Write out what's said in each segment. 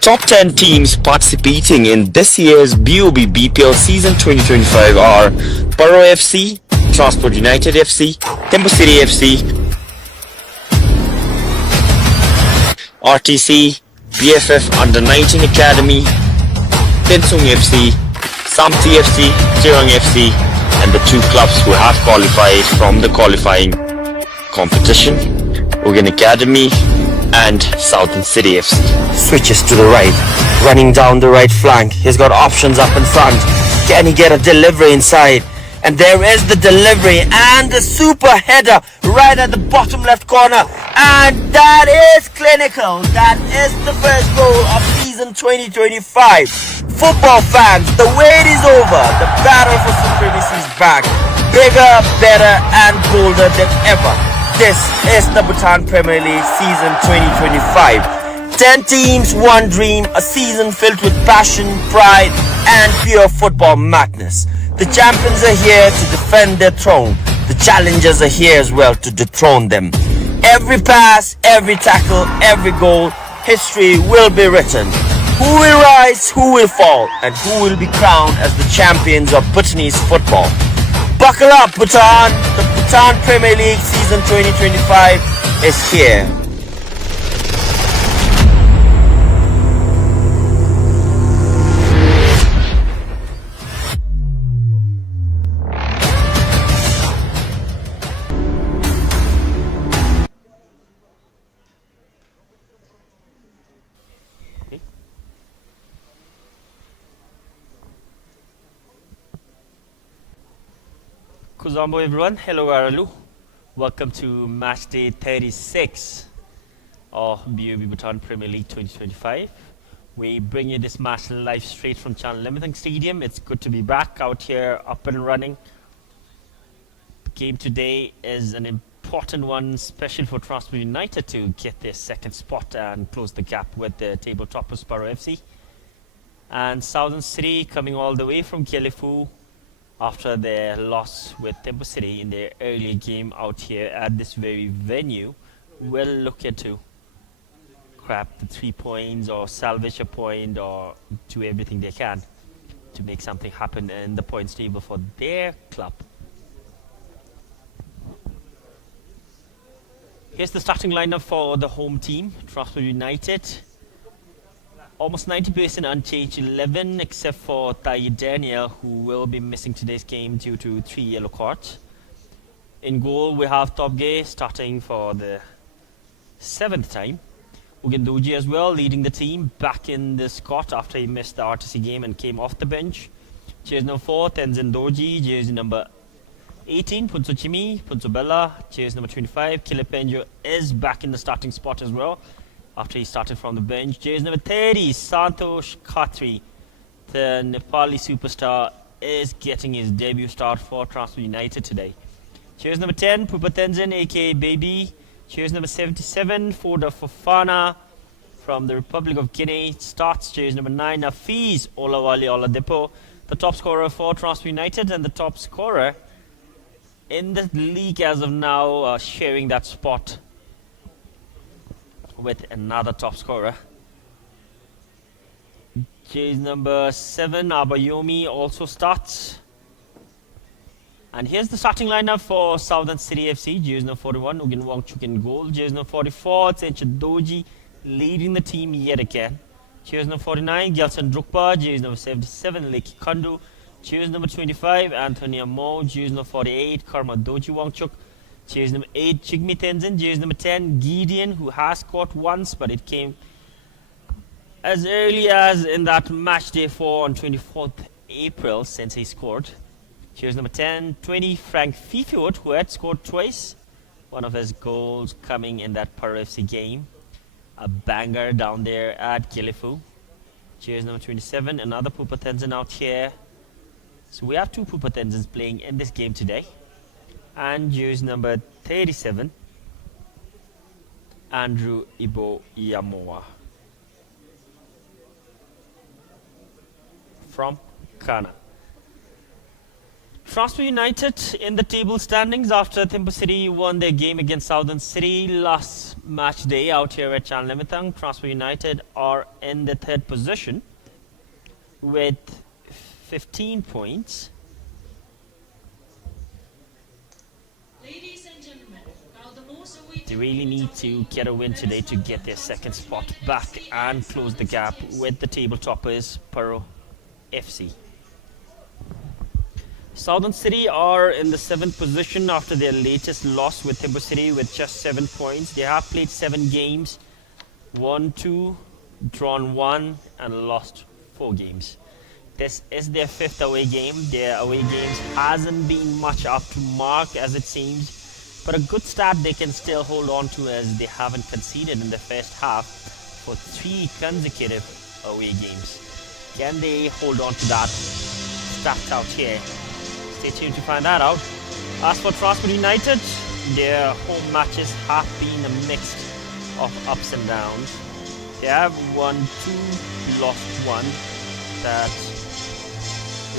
top 10 teams participating in this year's BoB BPL season 2025 are Paro FC, Transport United FC, Tempo City FC, RTC, BFF Under 19 Academy, Tensung FC, Samti FC, Tirang FC, and the two clubs who have qualified from the qualifying competition, Ugan Academy and Southern City FC. Switches to the right, running down the right flank. He's got options up in front. Can he get a delivery inside? And there is the delivery and the super header right at the bottom left corner. And that is clinical. That is the first goal of season 2025. Football fans, the wait is over. The battle for supremacy is back. Bigger, better and bolder than ever. This is the Bhutan Premier League season 2025. 10 teams, one dream, a season filled with passion, pride and pure football madness. The champions are here to defend their throne. The challengers are here as well to dethrone them. Every pass, every tackle, every goal, history will be written. Who will rise, who will fall, and who will be crowned as the champions of Bhutanese football. Buckle up, Bhutan! The Bhutan Premier League season 2025 is here. Kuzambo everyone, hello Aralu. Welcome to match day 36 of BoB Bhutan Premier League 2025. We bring you this match live straight from Chan Limithang Stadium. It's good to be back out here up and running. The game today is an important one, especially for Transport United to get their second spot and close the gap with the table toppers Paro FC. And Southern City coming all the way from Kielifu after their loss with Tempo City in their early game out here at this very venue, will look to grab the 3 points or salvage a point or do everything they can to make something happen in the points table for their club. Here's the starting lineup for the home team, Transport United. Almost 90% unchanged 11 except for Tai Daniel, who will be missing today's game due to 3 yellow cards. In goal we have Topge starting for the 7th time. Ugendoji as well leading the team back in the squad after he missed the RTC game and came off the bench. Jersey number 4 Tenzin Doji, jersey number 18 Punso Chimi, Punso Bella, jersey number 25 Kilepenjo is back in the starting spot as well after he started from the bench. Jersey number 30, Santosh Khatri, the Nepali superstar, is getting his debut start for Transport United today. Jersey number 10, Pupa Tenzin, aka Baby. Jersey number 77, Foda Fofana from the Republic of Guinea starts. Jersey number 9, Hafiz Olawale Oladipo, the top scorer for Transport United and the top scorer in the league as of now, sharing that spot with another top scorer. Jersey number 7, Abayomi, also starts. And here's the starting lineup for Southern City FC. Jersey number 41, Ugin Wangchuk in goal. Jersey number 44, Tencha Doji leading the team yet again. Jersey number 49, Gyalsan Drukpa. Jersey number 77, Leki Kandu. Jersey number 25, Anthony Amo. Jersey number 48, Karma Doji Wangchuk. Jersey number 8, Chigmi Tenzin. Jersey number 10, Gideon, who has scored once, but it came as early as in that match day 4 on 24th April since he scored. Jersey number 10, 20, Frank Fifiwood, who had scored twice. One of his goals coming in that Paro FC game. A banger down there at Kielifu. Jersey number 27, another Pupa Tenzin out here. So we have 2 Pupa Tenzins playing in this game today. And jersey number 37, Andrew Ibo Yamoa from Ghana. Transfer United in the table standings after Thimphu City won their game against Southern City last match day out here at Chan Limitang. Transfer United are in the third position with 15 points. Ladies and gentlemen, now the most awaited They really need to get a win today to get their second spot back and close the gap with the table toppers, Paro FC. Southern City are in the 7th position after their latest loss with Thimphu City with just 7 points. They have played 7 games, won 2, drawn 1 and lost 4 games. This is their 5th away game. Their away games hasn't been much up to mark as it seems, but a good start they can still hold on to as they haven't conceded in the first half for 3 consecutive away games. Can they hold on to that start out here? Stay tuned to find that out. As for Transfer United, their home matches have been a mix of ups and downs. They have won 2, lost 1. That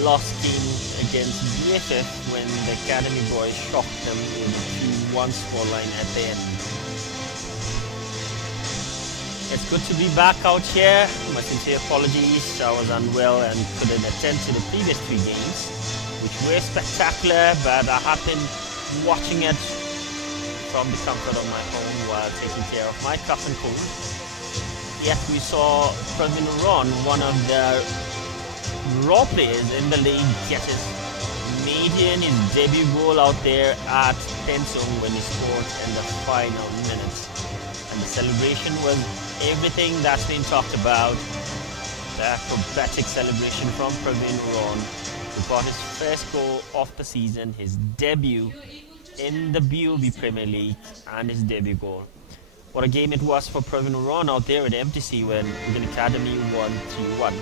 loss came against BFF when the Academy boys shocked them with a 2-1 scoreline at the end. It's good to be back out here. My sincere apologies, I was unwell and couldn't attend to the previous 3 games, which were spectacular, but I have been watching it from the comfort of my home while taking care of my cough and cold. Yet we saw Praveen Ron, one of the raw players in the league, made his debut goal out there at Tensung when he scored in the final minutes. And the celebration was everything that's been talked about. The acrobatic celebration from Praveen Ron, who got his first goal of the season, his debut in the BoB Premier League, and his debut goal. What a game it was for Praveen Ron out there at MTC when the Academy won 3-1.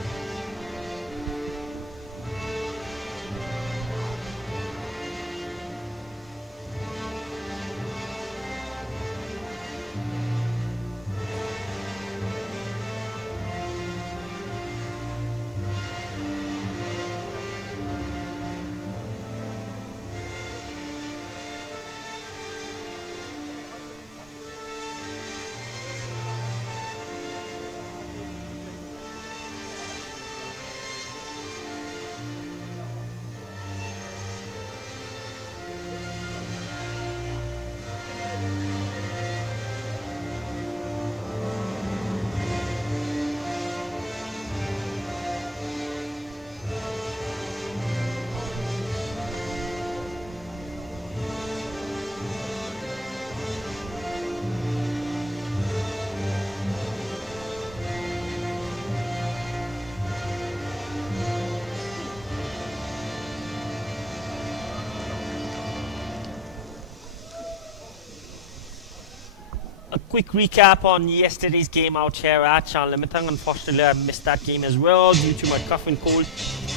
A quick recap on yesterday's game out here at Chan Limitang. Unfortunately, I missed that game as well due to my cough and cold.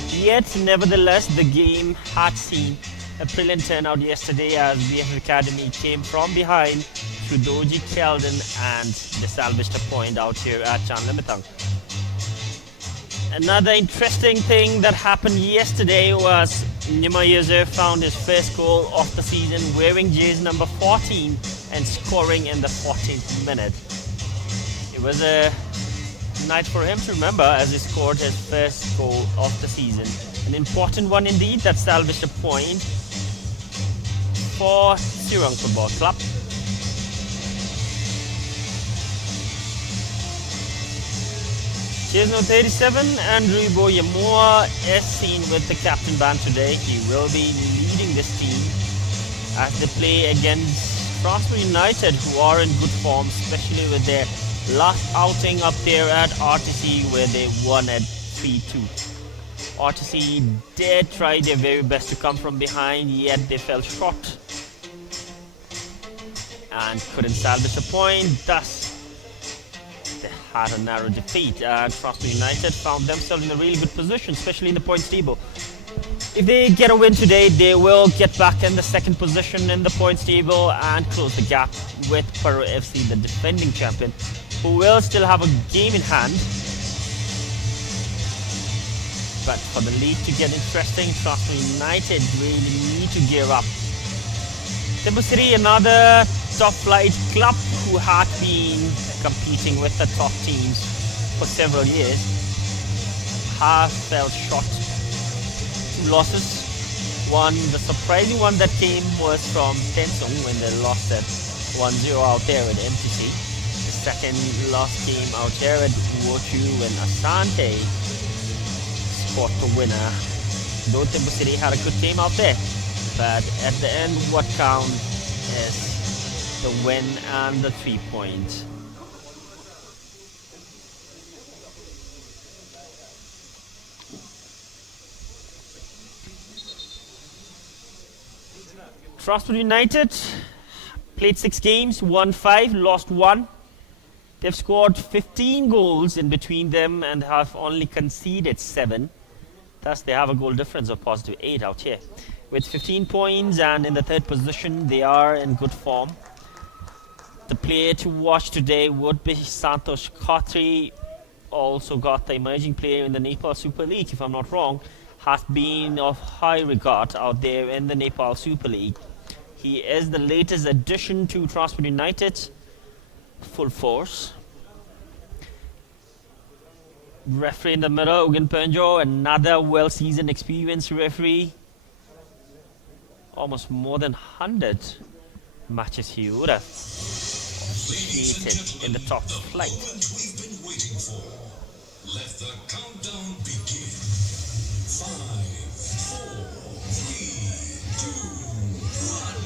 Yet, nevertheless, the game had seen a brilliant turnout yesterday as BF Academy came from behind through Doji Keldon and they salvaged a point out here at Chan Limitang. Another interesting thing that happened yesterday was Nima Yuzer found his first goal of the season wearing jersey number 14 and scoring in the 14th minute. It was a night for him to remember as he scored his first goal of the season. An important one indeed that salvaged a point for Sirang Football Club. Jersey number 37, Andrew Boyamoa is seen with the captain band today. He will be leading this team as they play against Transfer United, who are in good form, especially with their last outing up there at RTC where they won at 3-2. RTC did try their very best to come from behind, yet they fell short and couldn't salvage a point. Thus, they had a narrow defeat, and Transfer United found themselves in a really good position, especially in the points table. If they get a win today, they will get back in the second position in the points table and close the gap with Paro FC, the defending champion, who will still have a game in hand. But for the league to get interesting, Transfer United really need to gear up. Tembu City, another top flight club who had been competing with the top teams for several years, have fell short. 2 losses. One, the surprising one that came was from Tensung when they lost at 1-0 out there at MTC. The second loss came out here at Wochu when Asante scored the winner. Though Tembu City had a good game out there, but at the end what counts is the win and the 3 points. Transport United played 6 games, won 5, lost 1. They've scored 15 goals in between them and have only conceded 7. Thus, they have a goal difference of positive 8 out here. With 15 points and in the 3rd position, they are in good form. The player to watch today would be Santosh Khatri. Also got the emerging player in the Nepal Super League, if I'm not wrong. Has been of high regard out there in the Nepal Super League. He is the latest addition to Transport United, full force. Referee in the middle, Ugan Penjo, another well-seasoned, experienced referee. Almost more than 100 matches he would have created in the top flight. We've been waiting for. Let the countdown begin. 5, 4, 3, 2, 1.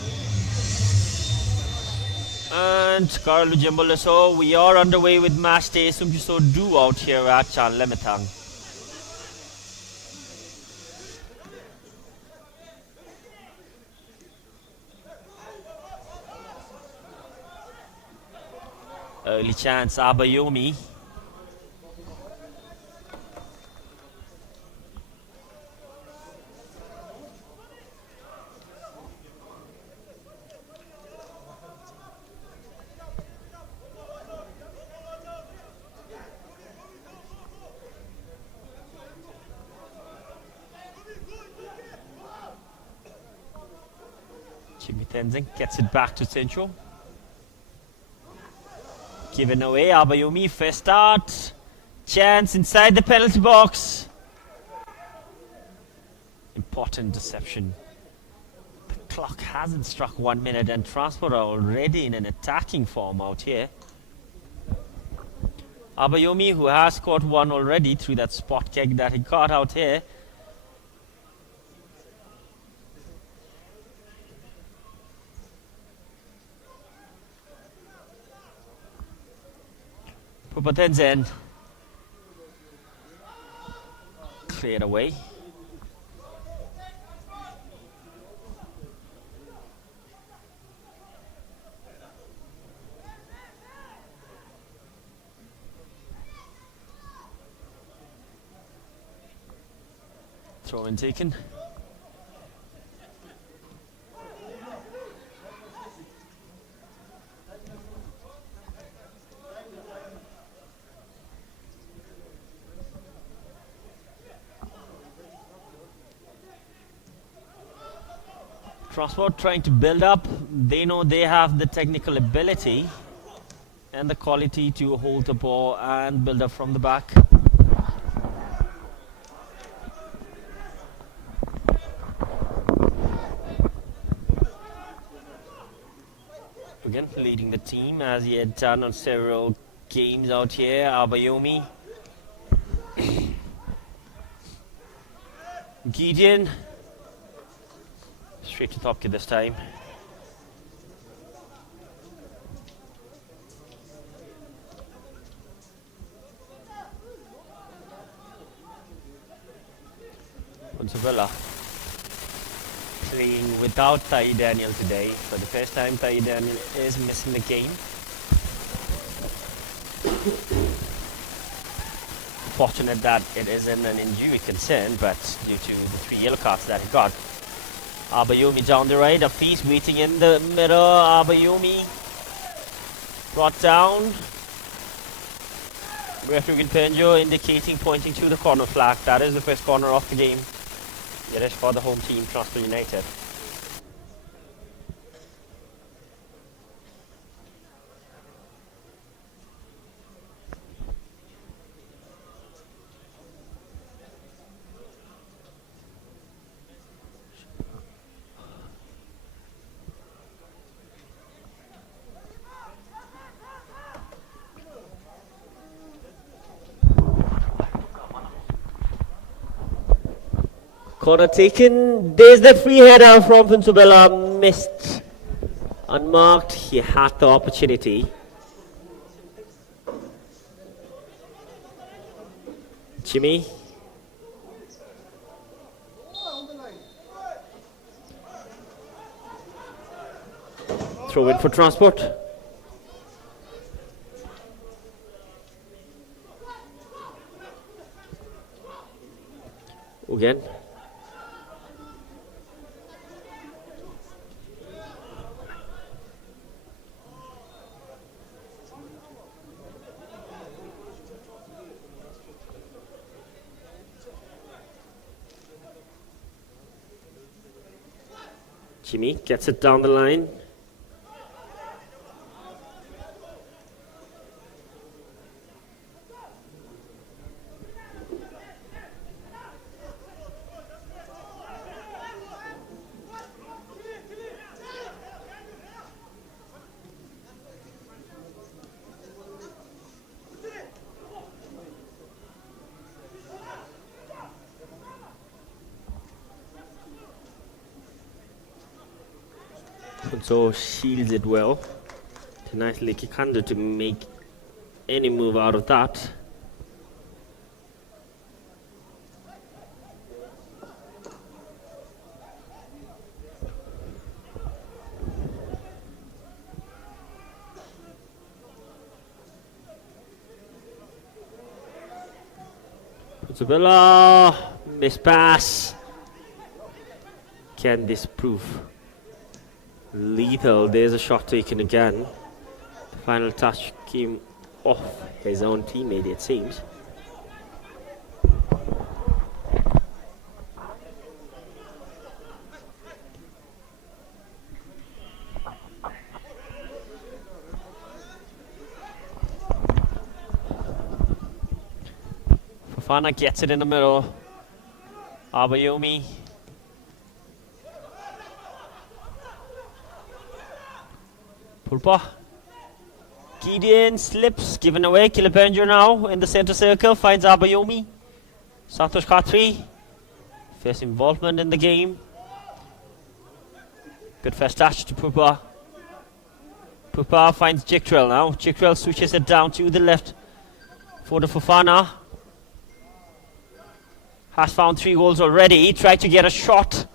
And Karalu Jambolaso, we are underway with match day Sumjiso Do out here at Chan Lemetang. Early chance, Abayomi. Jimmy Tenzing gets it back to Central. Given away, Abayomi, first start. Chance inside the penalty box. Important deception. The clock hasn't struck 1 minute and Transport are already in an attacking form out here. Abayomi, who has scored 1 already through that spot kick that he got out here. Pupatenzen cleared away. Throw in taken. Transport trying to build up. They know they have the technical ability and the quality to hold the ball and build up from the back. Again, leading the team as he had done on several games out here. Abayomi. Gideon. Straight to top kid this time. Unsabella playing without Tai Daniel today. For the first time, Tai Daniel is missing the game. Fortunate that it isn't an injury concern, but due to the 3 yellow cards that he got. Abayomi down the right, Afiz waiting in the middle. Abayomi brought down. Referee Penjo indicating, pointing to the corner flag. That is the first corner of the game. It is for the home team, Transfer United. Corner taken. There's the free header from Finsubella. Missed. Unmarked. He had the opportunity. Jimmy. Throw in for Transport. Again. Jimmy gets it down the line. So shields it well. Nicely Kikando to make any move out of that. Isabella, miss pass. Can this prove lethal? There's a shot taken again. The final touch came off his own teammate, it seems. Fofana gets it in the middle. Abayomi. Pulpa. Gideon slips, given away. Kilipenjo now in the center circle, finds Abayomi. Santosh Khatri. First involvement in the game. Good first touch to Pupa. Pupa finds Jikrel now. Jikrel switches it down to the left for the Fofana. Has found 3 goals already. Tried to get a shot.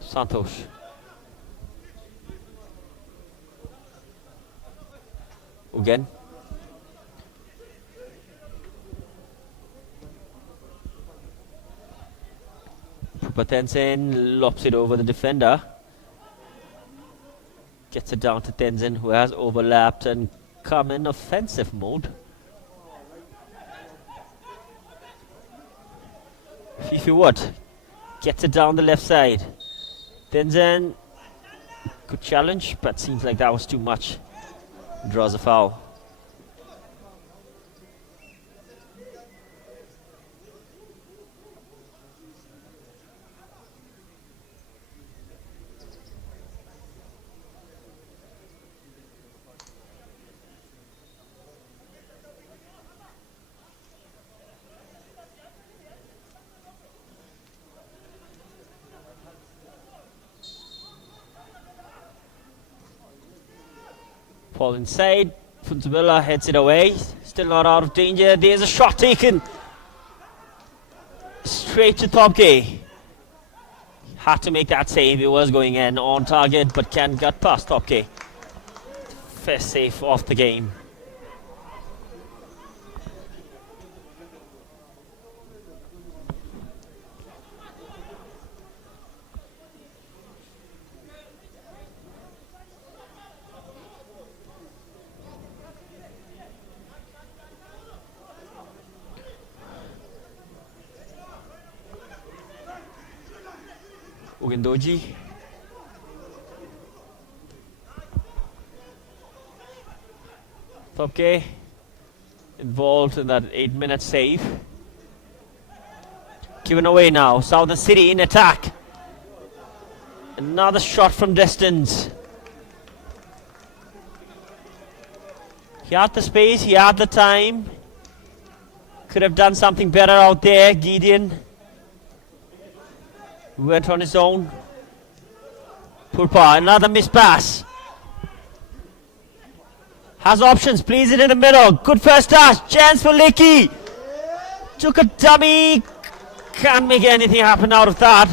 Santosh. Again. Tenzin lops it over the defender. Gets it down to Tenzin, who has overlapped and come in offensive mode. Fifi Wood gets it down the left side. Tenzin, good challenge, but seems like that was too much. Draws a foul. Paul inside. Funzabilla heads it away. Still not out of danger. There's a shot taken. Straight to Topke. Had to make that save. It was going in on target, but can get past Topke. First save of the game. Ugendoji. Okay, involved in that 8-minute save. Given away now. Southern City in attack. Another shot from distance. He had the space, he had the time. Could have done something better out there, Gideon. Went on his own. Purpa, another missed pass. Has options, plays it in the middle. Good first touch, chance for Licky. Took a dummy. Can't make anything happen out of that.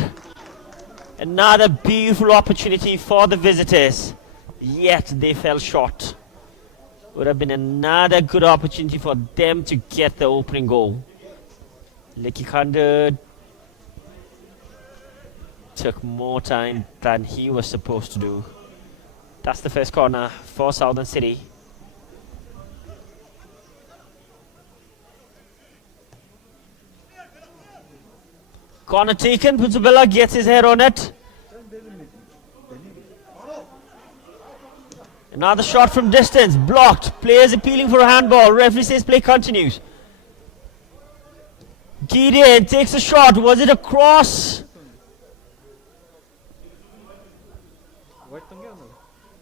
Another beautiful opportunity for the visitors. Yet they fell short. Would have been another good opportunity for them to get the opening goal. Licky Kanda took more time than he was supposed to do. That's the first corner for Southern City. Corner taken, Putsubella gets his head on it. Another shot from distance, blocked. Players appealing for a handball. Referee says play continues. Gideon takes a shot. Was it a cross?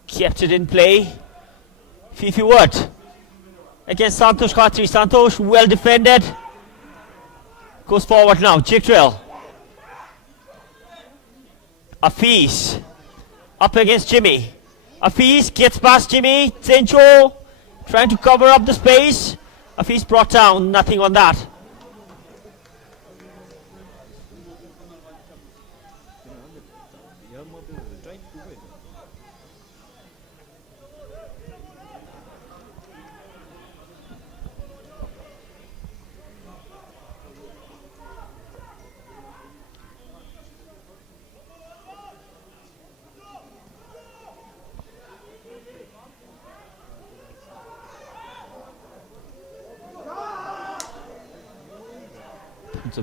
Kept it in play. Fifi Watt against Santosh Khatri. Santosh well defended. Goes forward now. Jigdrill. Afees up against Jimmy. Afees gets past Jimmy. Zencho trying to cover up the space. Afees brought down. Nothing on that.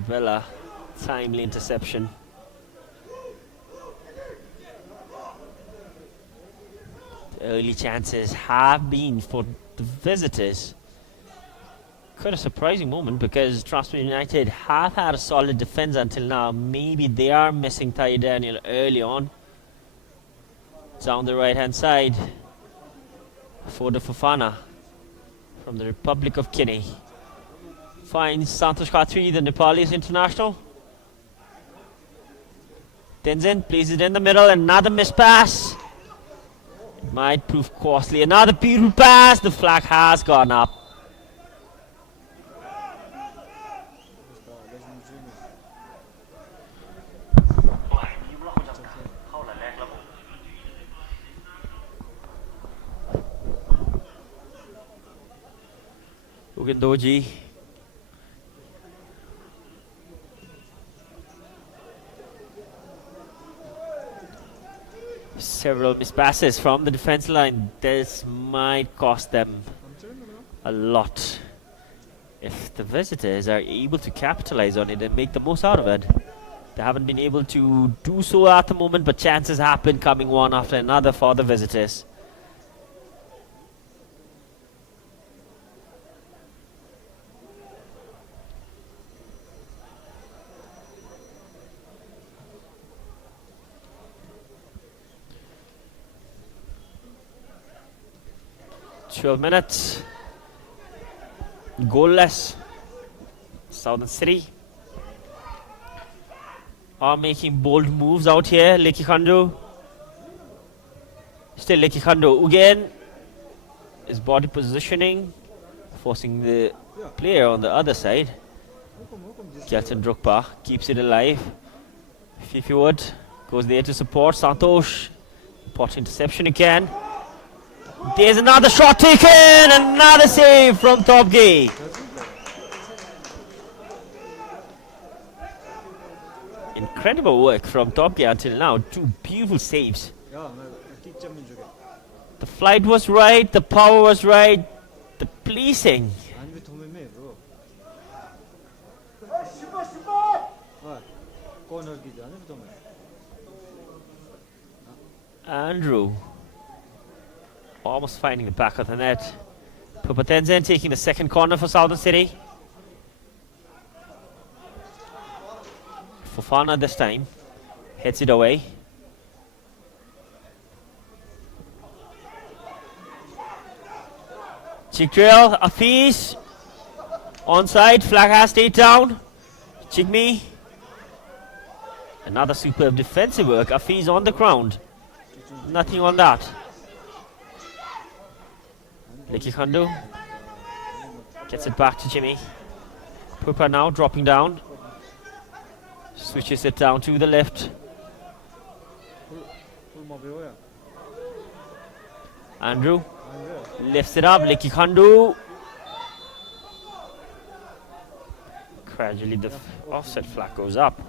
Villa, timely interception. The early chances have been for the visitors. Quite a surprising moment because Transport United have had a solid defense until now. Maybe they are missing Ty Daniel early on. Down the right hand side for the Fofana from the Republic of Guinea. Finds Santosh Khatri, the Nepalese international. Tenzin plays it in the middle. Another missed pass. It might prove costly. Another beautiful pass. The flag has gone up. Ugendoji. Several missed passes from the defense line. This might cost them a lot if the visitors are able to capitalize on it and make the most out of it. They haven't been able to do so at the moment, but chances have been coming one after another for the visitors. Minutes, goalless. Southern City are making bold moves out here. Leki Khandu, still Leki Khandu again. His body positioning, forcing the player on the other side. Kelton Drukpa keeps it alive. Fifi Wood goes there to support Santosh. Pot interception again. There's another shot taken, another save from Topgay. Incredible work from Topgay until now. Two beautiful saves. The flight was right, the power was right, the policing. Andrew almost finding the back of the net. Pupatenzen taking the second corner for Southern City. Fofana this time hits it away. Chikriel, Afiz, onside, flag has stayed down. Chigme, another superb defensive work. Afiz on the ground, nothing on that. Leki Khandu gets it back to Jimmy. Pupa now dropping down, switches it down to the left. Andrew lifts it up, Leki Khandu. Gradually the offset flag goes up.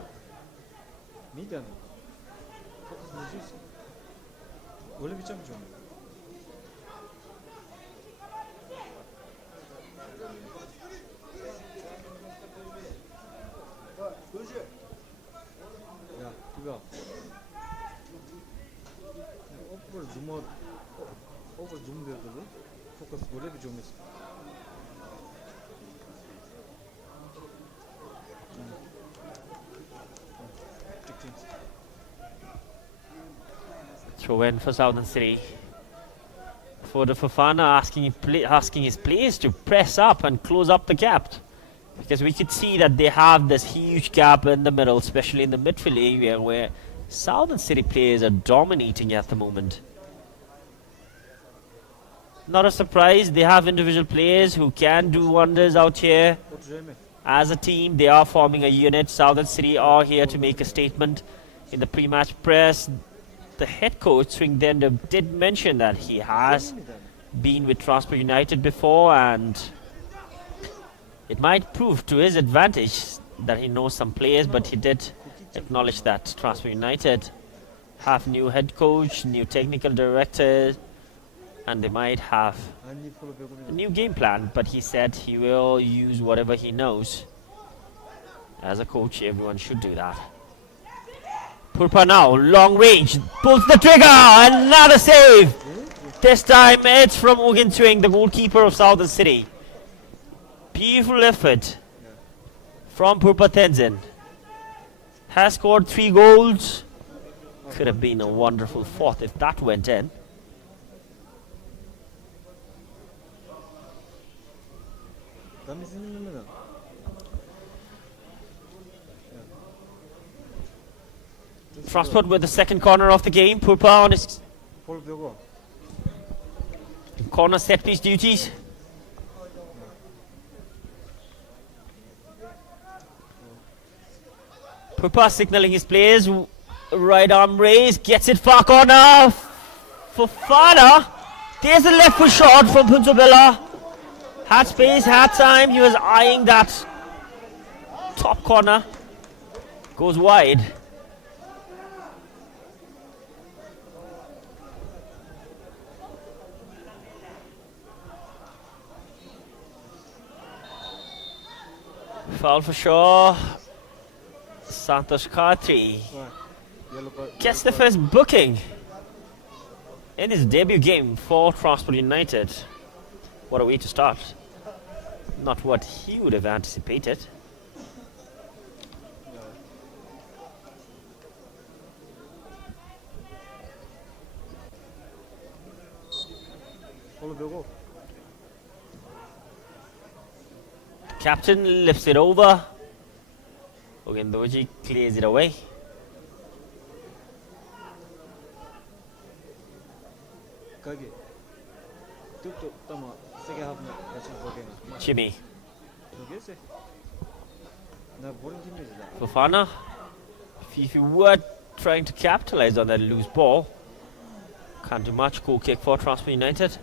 Throw in for Southern City. For the Fofana asking his players to press up and close up the gap. Because we could see that they have this huge gap in the middle, especially in the midfield area where Southern City players are dominating at the moment. Not a surprise, they have individual players who can do wonders out here. As a team, they are forming a unit. Southern City are here to make a statement. In the pre-match press, the head coach, Swingdender, did mention that he has been with Transport United before, and it might prove to his advantage that he knows some players, but he did acknowledge that Transport United have new head coach, new technical director, and they might have a new game plan, but he said he will use whatever he knows. As a coach, everyone should do that. Purpa now, long range, pulls the trigger, another save! This time it's from Ogen Twing, the goalkeeper of Southern City. Beautiful effort from Purpa Tenzin. Has scored 3 goals. Could have been a wonderful fourth if that went in. Transport with the second corner of the game. Purpa on his corner set piece duties. Purpa signaling his players. Right arm raise, gets it far corner. Fofana. There's the left foot shot from Punzabella. Had space, had time. He was eyeing that top corner. Goes wide. Foul for sure. Santosh Khatri gets the first booking in his debut game for Transport United. What a way to start. Not what he would have anticipated. Captain lifts it over. Ogendoji clears it away. Jimmy. Fofana. If you were trying to capitalize on that loose ball, can't do much. Goal kick for Transport United.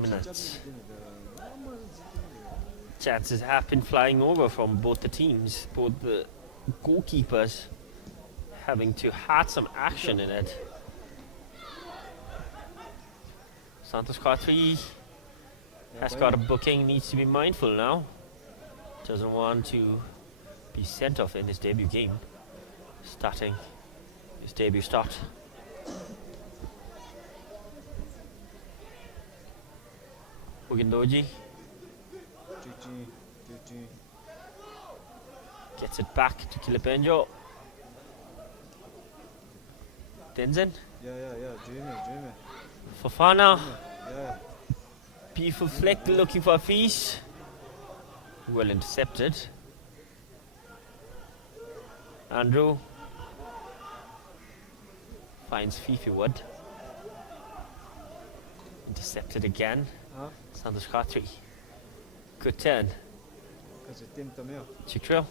Minutes. Chances have been flying over from both the teams, both the goalkeepers having to had some action in it. Santos Khatri has got a booking, needs to be mindful now. Doesn't want to be sent off in his debut game. Starting his debut start. Ugindoji gets it back to Kilipenjo. Tenzin. Dreamy. Fofana. Yeah. Beautiful flick, looking for a piece. Well intercepted. Andrew finds Fifi Wood. Intercepted again. Santos Khatri. Good turn. Chikril.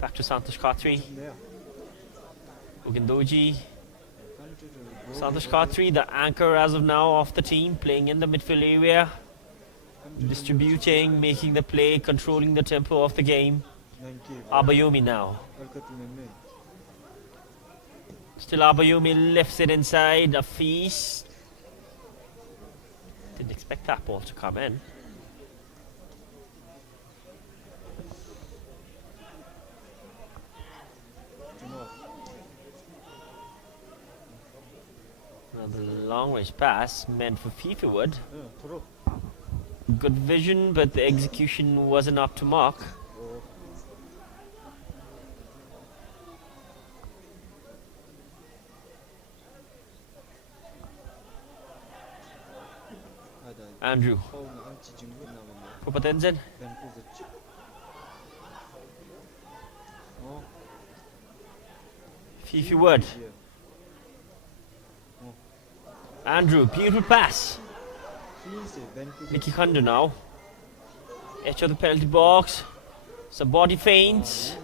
Back to Santos Khatri. Ugindoji. Santos Khatri, the anchor as of now of the team, playing in the midfield area. Distributing, making the play, controlling the tempo of the game. Abayomi now. Still Abayomi lifts it inside. A feast. Didn't expect that ball to come in. Another long range pass meant for Fifi Wood. Good vision, but the execution wasn't up to mark. Andrew. Pupatenzen. Fifi Wood. Andrew, beautiful pass. Nicky Khanda now. Edge of the penalty box. Some body feints.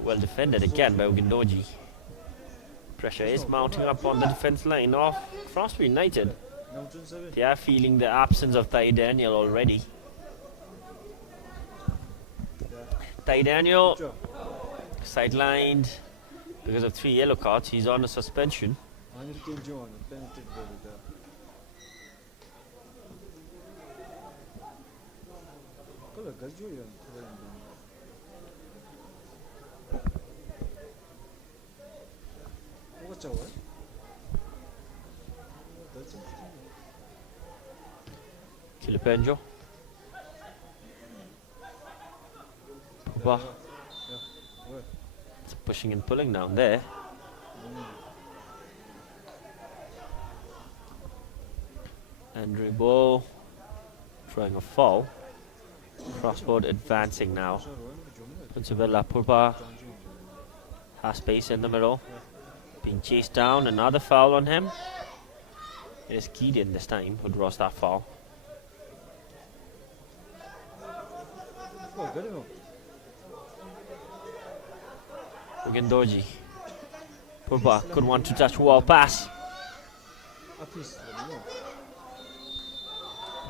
Well defended again by Ugindoji. Pressure is mounting up on the defense line of Crosby United. They are feeling the absence of Tai Daniel already. Tai Daniel sidelined because of 3 yellow cards. He's on a suspension. Kilipenjo. It's pushing and pulling down there. Andrew Ball throwing a foul. Crossboard advancing now. Punsabella Purba has space in the middle. Being chased down, another foul on him. It is Gideon this time who draws that foul. Ugindoji. Purba, good one to touch wall pass.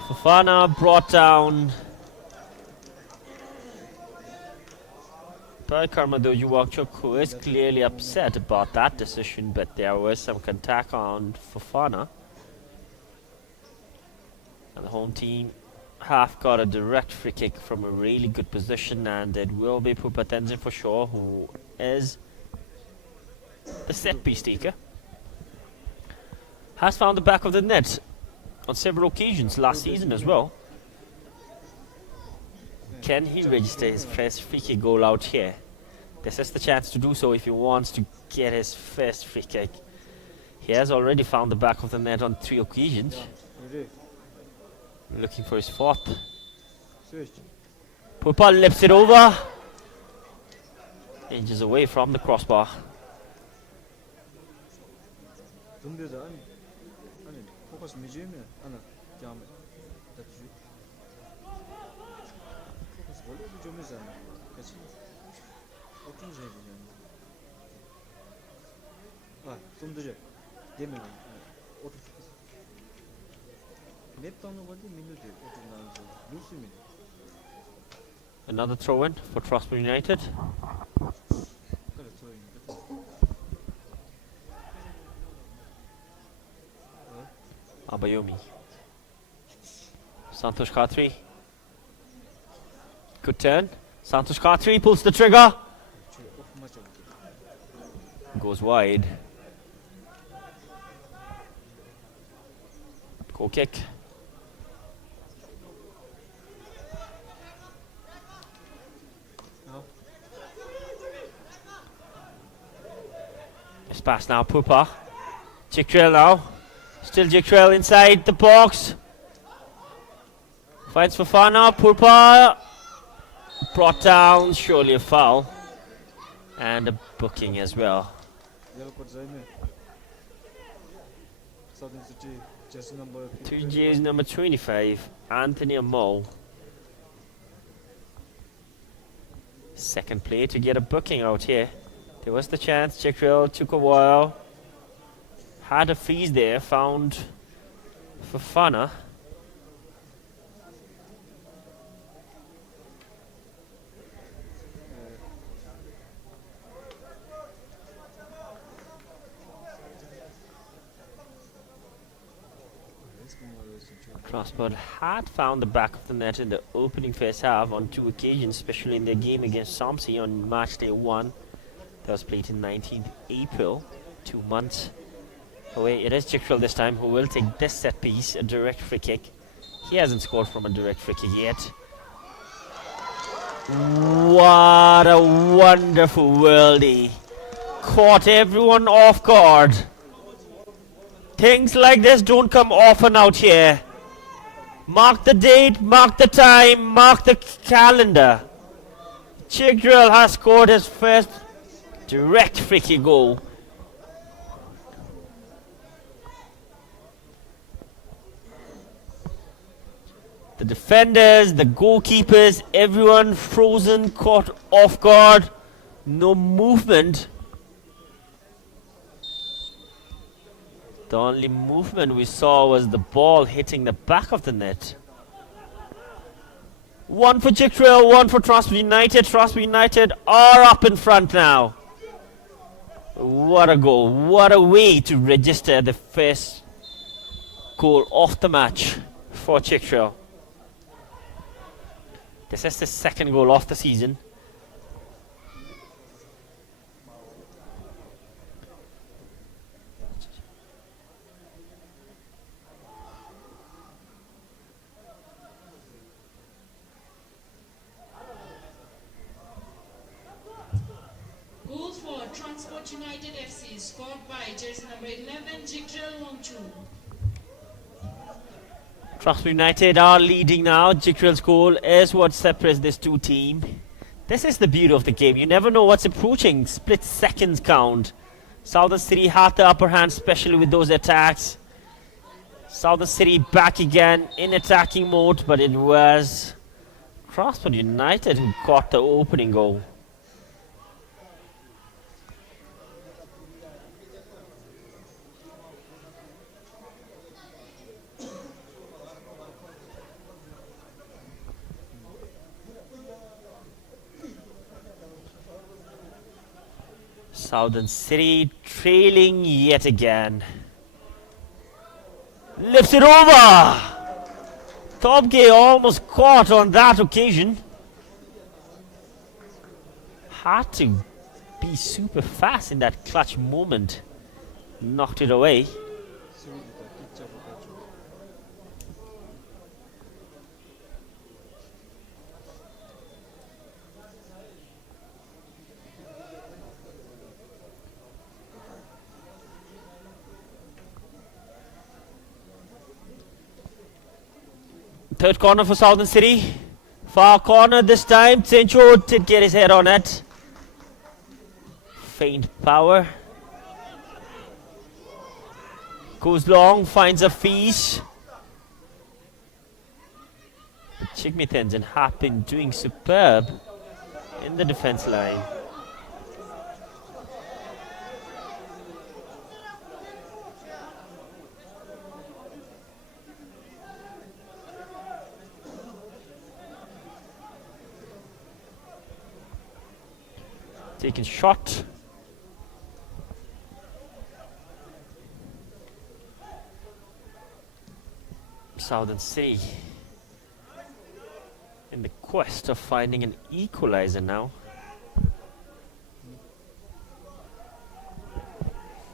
Fofana brought down by Karmadoji Wakchuk, who is clearly upset about that decision, but there was some contact on Fofana. And the home team have got a direct free kick from a really good position, and it will be Pupatenzen for sure, who is the set piece taker. Has found the back of the net on several occasions last season as well. Can he register his first free kick goal out here? This is the chance to do so if he wants to get his first free kick. He has already found the back of the net on 3 occasions. Looking for his 4th. Purpa lifts it over. Inches away from the crossbar. Another throw-in for Trustful United. 그래 저기 끝에. Abayomi. Santosh Khatri. Good turn. Santosh Khatri pulls the trigger. 저기 오픈 맞춰 볼게. Goes wide. Goal kick. 어? It's pass now, Pupa. Jikril now. Still Jikril inside the box. Fights Fafana. Pupa. Brought down. Surely a foul. And a booking as well. 옐로 코드 자이네. 서든 수지 제스 넘버 2G is number 25. Anthony Amol. Second play to get a booking out here. There was the chance. Jikril took a while. Had a freeze there. Found Fafana. Crossbud had found the back of the net in the opening first half on 2 occasions, especially in their game against Somsey on match day 1. That was played in 19th April, 2 months away. It is Jikril this time who will take this set piece, a direct free kick. He hasn't scored from a direct free kick yet. What a wonderful worldie. Caught everyone off guard. Things like this don't come often out here. Mark the date, mark the time, mark the calendar. Jikril has scored his first direct free kick goal. The defenders, the goalkeepers, everyone frozen, caught off guard. No movement. The only movement we saw was the ball hitting the back of the net. One for Jikril, one for Trustful United. Trustful United are up in front now. What a goal. What a way to register the first goal of the match for Jikril. This is the second goal of the season. Goal for Transport United FC, scored by jersey number 11, Jikril Wongchu. Trustful United are leading now. Jikril's goal is what separates these two teams. This is the beauty of the game. You never know what's approaching. Split seconds count. Southern City had the upper hand, especially with those attacks. Southern City back again in attacking mode, but it was Transport United who got the opening goal. Southern City trailing yet again. Lifts it over! Tobke almost caught on that occasion. Had to be super fast in that clutch moment. Knocked it away. 스위드가 빗잡아가지고. Third corner for Southern City. Far corner this time. Sencho did get his head on it. Faint power. Goes long, finds a fish. Chigmitens and have been doing superb in the defense line. Taking shot. Southern City in the quest of finding an equalizer now.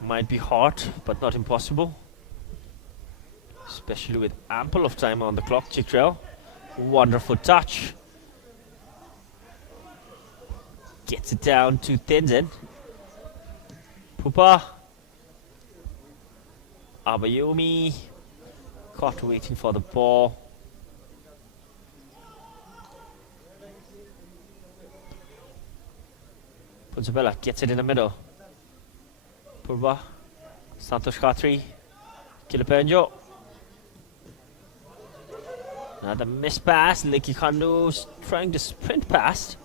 Might be hard, but not impossible. Especially with ample of time on the clock. Chickrell, wonderful touch. Gets it down to Tenzin. Pupa. Abayomi. Caught waiting for the ball. Punzabella gets it in the middle. Purba. Santosh Khatri. Kilapenjo. Another miss pass. Leki Khandu's trying to sprint past.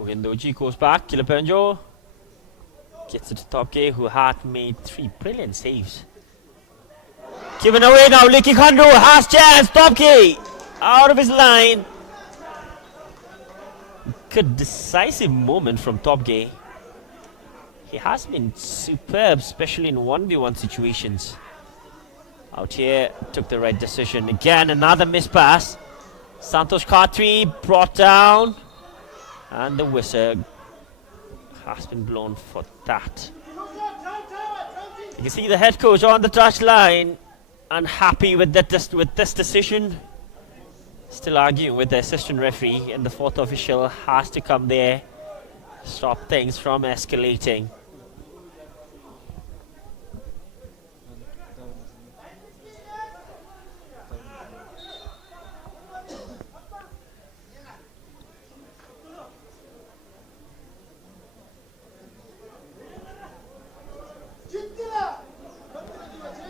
Ugendoji goes back. Kilapenjo gets it to Top K, who had made 3 brilliant saves. Given away now. Leki Khandu has chance. Top K out of his line. Good decisive moment from Top K. He has been superb, especially in 1v1 situations. Out here, took the right decision. Again, another miss pass. Santosh Khatri brought down. And the whistle has been blown for that. You can see the head coach on the touchline, unhappy with this decision. Still arguing with the assistant referee, and the 4th official has to come there, stop things from escalating.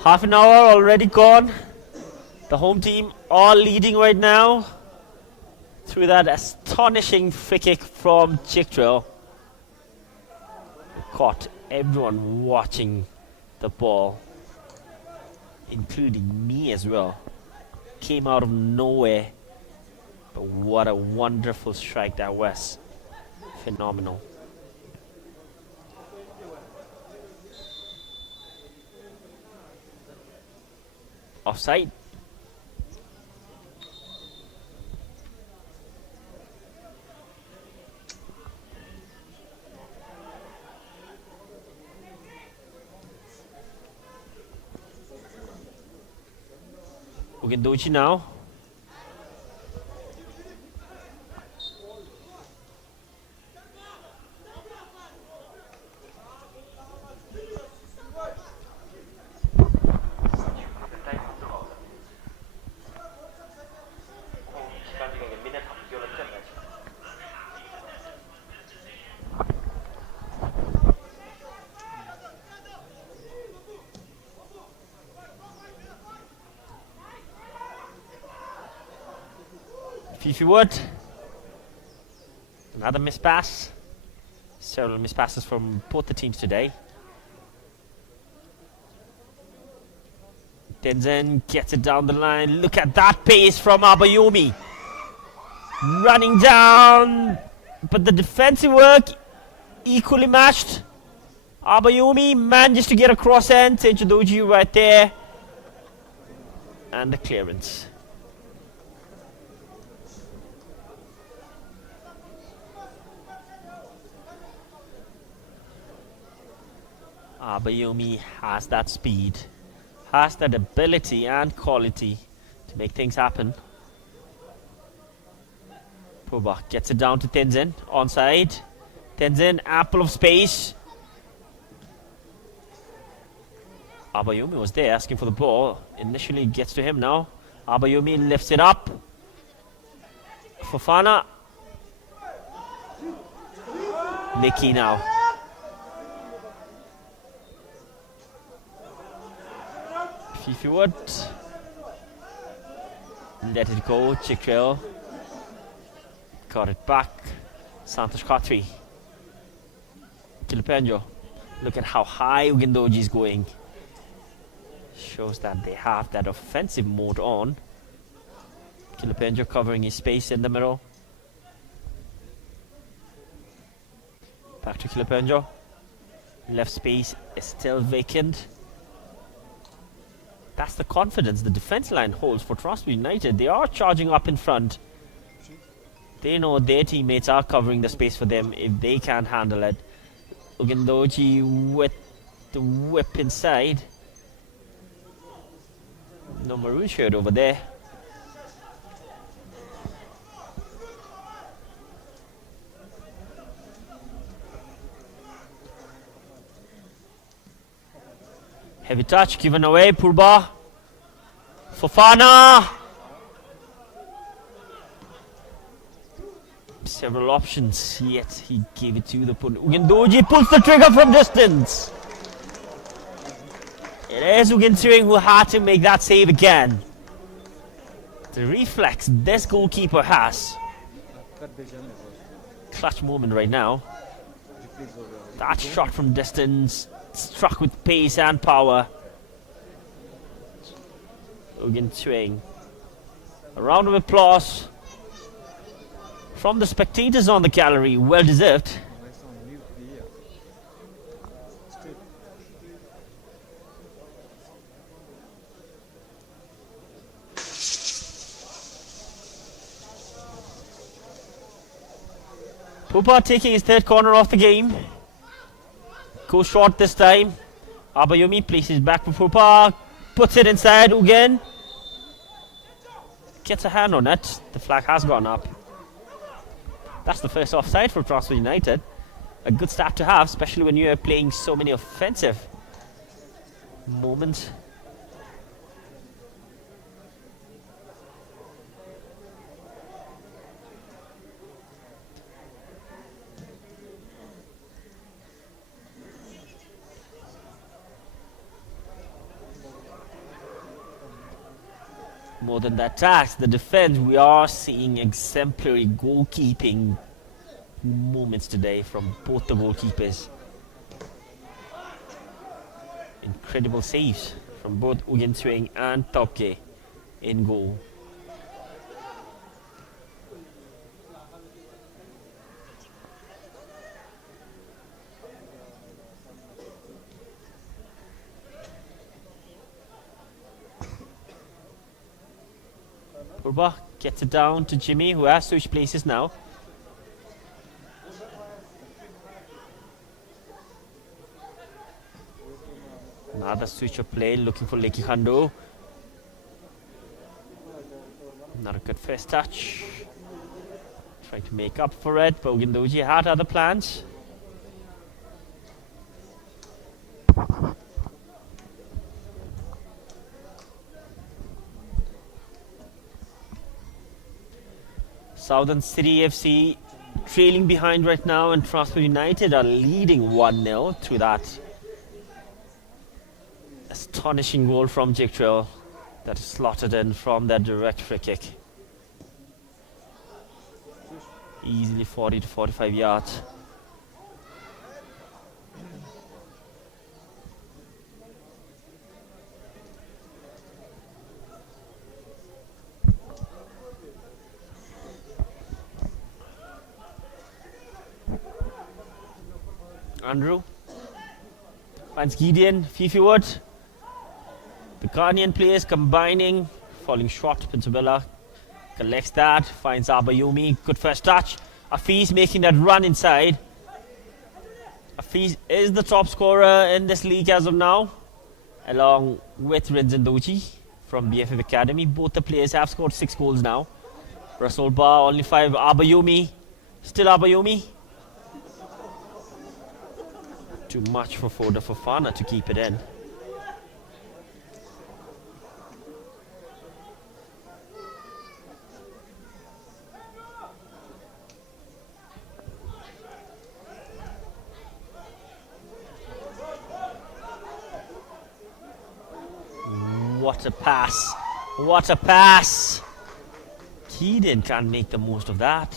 Half an hour already gone. The home team all leading right now through that astonishing free kick from Chickrell. Caught everyone watching the ball, including me as well. Came out of nowhere, but what a wonderful strike that was. Phenomenal. Offside. Ugendoji now. Fifi Wood. Another miss pass. Several miss passes from both the teams today. Tenzin gets it down the line. Look at that pace from Abayomi. Running down. But the defensive work equally matched. Abayomi manages to get a cross end. Senchudoji right there. And the clearance. Abayomi has that speed, has that ability and quality to make things happen. Puba gets it down to Tenzin, onside. Tenzin, ample of space. Abayomi was there asking for the ball. Initially gets to him now. Abayomi lifts it up. Fofana. Nicky now. Fifi Wood. Let it go. Chickrell. Got it back. Santosh Khatri. Kilipenjo, look at how high Ugendoji is going. Shows that they have that offensive mode on. Kilipenjo covering his space in the middle. Back to Kilipenjo. Left space is still vacant. That's the confidence the defense line holds for Transfer United. They are charging up in front. They know their teammates are covering the space for them if they can't handle it. Ugendoji with the whip inside. No maroon shirt over there. Heavy touch given away, Purba. Fofana. Several options, yet he gave it to the opponent. Ugendoji pulls the trigger from distance. It is Ugendoji who had to make that save again. The reflex this goalkeeper has. Clutch moment right now. That shot from distance, struck with pace and power. Ugendoji. A round of applause from the spectators on the gallery, well deserved. Pupa taking his third corner off the game. Goes short this time. Abayomi places back for Pupa. Puts it inside again. Gets a hand on it. The flag has gone up. That's the first offside for Transfer United. A good stat to have, especially when you are playing so many offensive moments. More than the attacks, the defense, we are seeing exemplary goalkeeping moments today from both the goalkeepers. Incredible saves from both Ugendoji and Topke in goal. Purba gets it down to Jimmy, who has switched places now. Another switch of play, looking for Leki Hando. Not a good first touch. Trying to make up for it, but Ugendoji had other plans. Southern City FC trailing behind right now, and Transfer United are leading 1-0 through that astonishing goal from Jake Trill that is slotted in from that direct free kick. Easily 40 to 45 yards. Andrew finds Gideon, Fifi Wood. The Ghanaian players combining, falling short. Pinsabella collects that, finds Abayomi. Good first touch. Afiz making that run inside. Afiz is the top scorer in this league as of now, along with Rinzendoji from BFF Academy. Both the players have scored 6 goals now. Russell Ba only 5. Abayomi, still Abayomi. Too much for Foda Fofana to keep it in. What a pass. What a pass. Keaton can't make the most of that.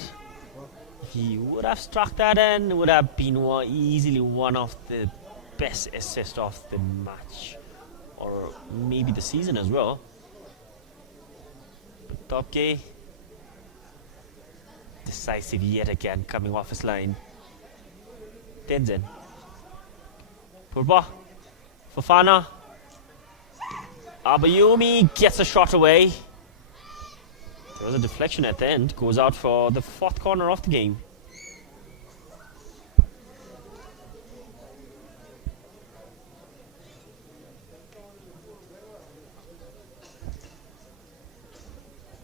He would have struck that and would have been easily one of the best assists of the match, or maybe the season as well. But Topke, decisive yet again, coming off his line. Tenzin. Purba. Fofana. Abayomi gets a shot away. There was a deflection at the end. Goes out for the fourth corner of the game.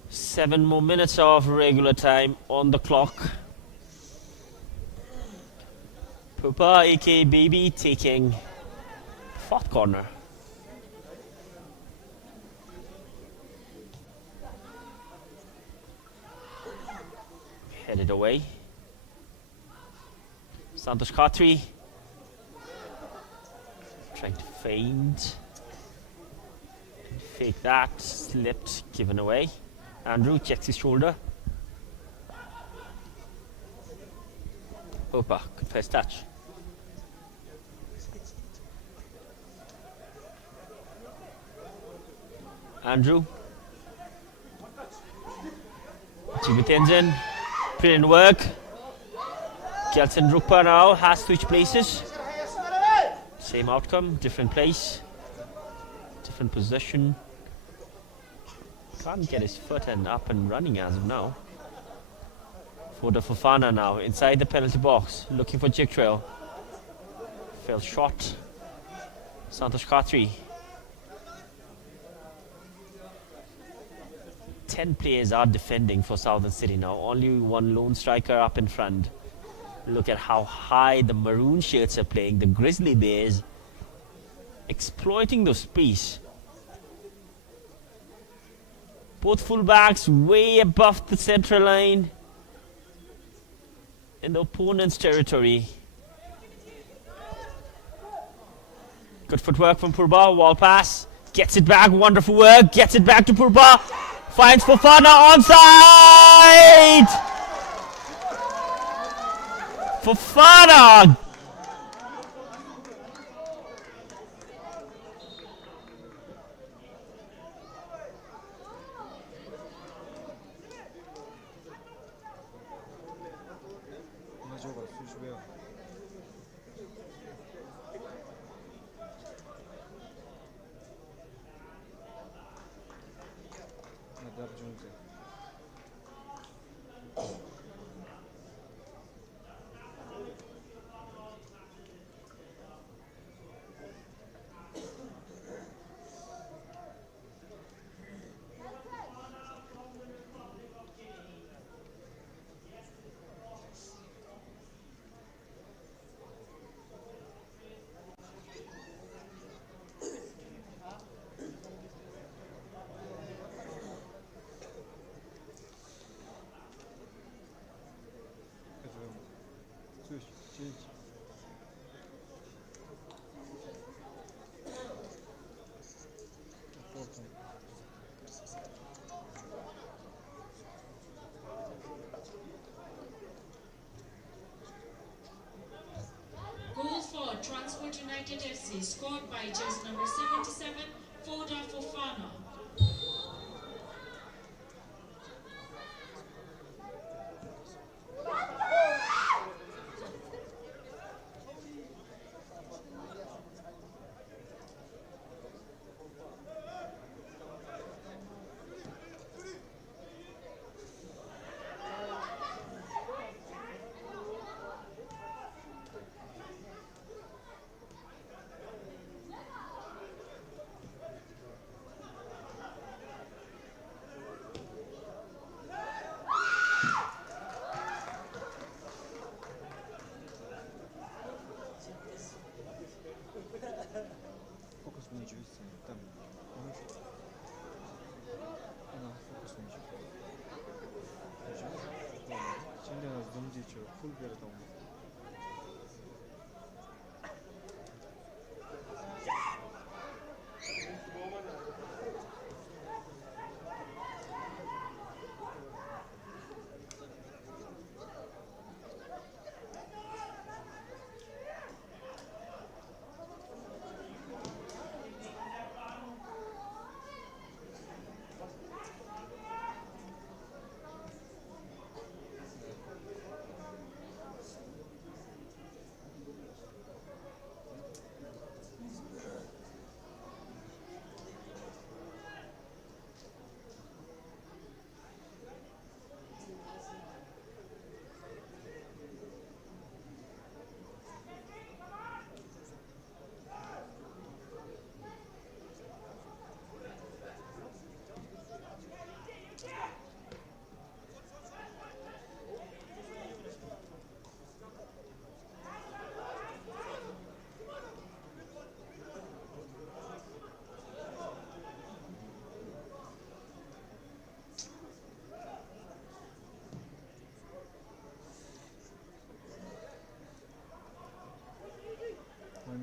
Seven more minutes of regular time on the clock. Pupa, aka Baby, taking fourth corner. Headed away. Santosh Khatri trying to feint. Fake that, slipped, given away. Andrew checks his shoulder. Opa, good first touch. Andrew. Tenzin. Brilliant work. Kelson Rukpa now has switched places. Same outcome, different place, different position. Can't get his foot and up and running as of now. For the Fofana now, inside the penalty box, looking for Jig Trail. Fell short. Santosh Khatri. 10 players are defending for Southern City now. Only one lone striker up in front. Look at how high the maroon shirts are playing. The Grizzly Bears exploiting the space. Both fullbacks way above the central line in the opponent's territory. Good footwork from Purba. Wall pass. Gets it back. Wonderful work. Gets it back to Purba. Finds Fofana onside! Fofana! Majoga, fiz well. Nadab Jones. Switch, change. Important. Goal for Transport United FC, scored by jersey number 77, Foda Fofana.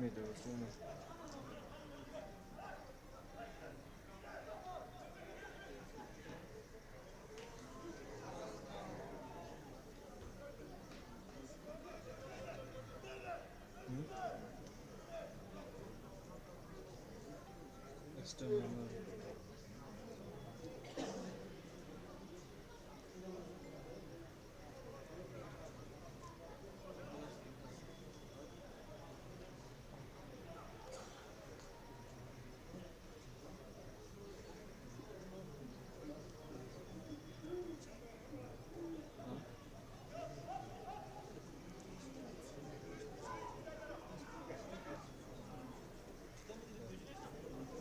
쏘면 돼요, 쏘면. 응? 엑스트라면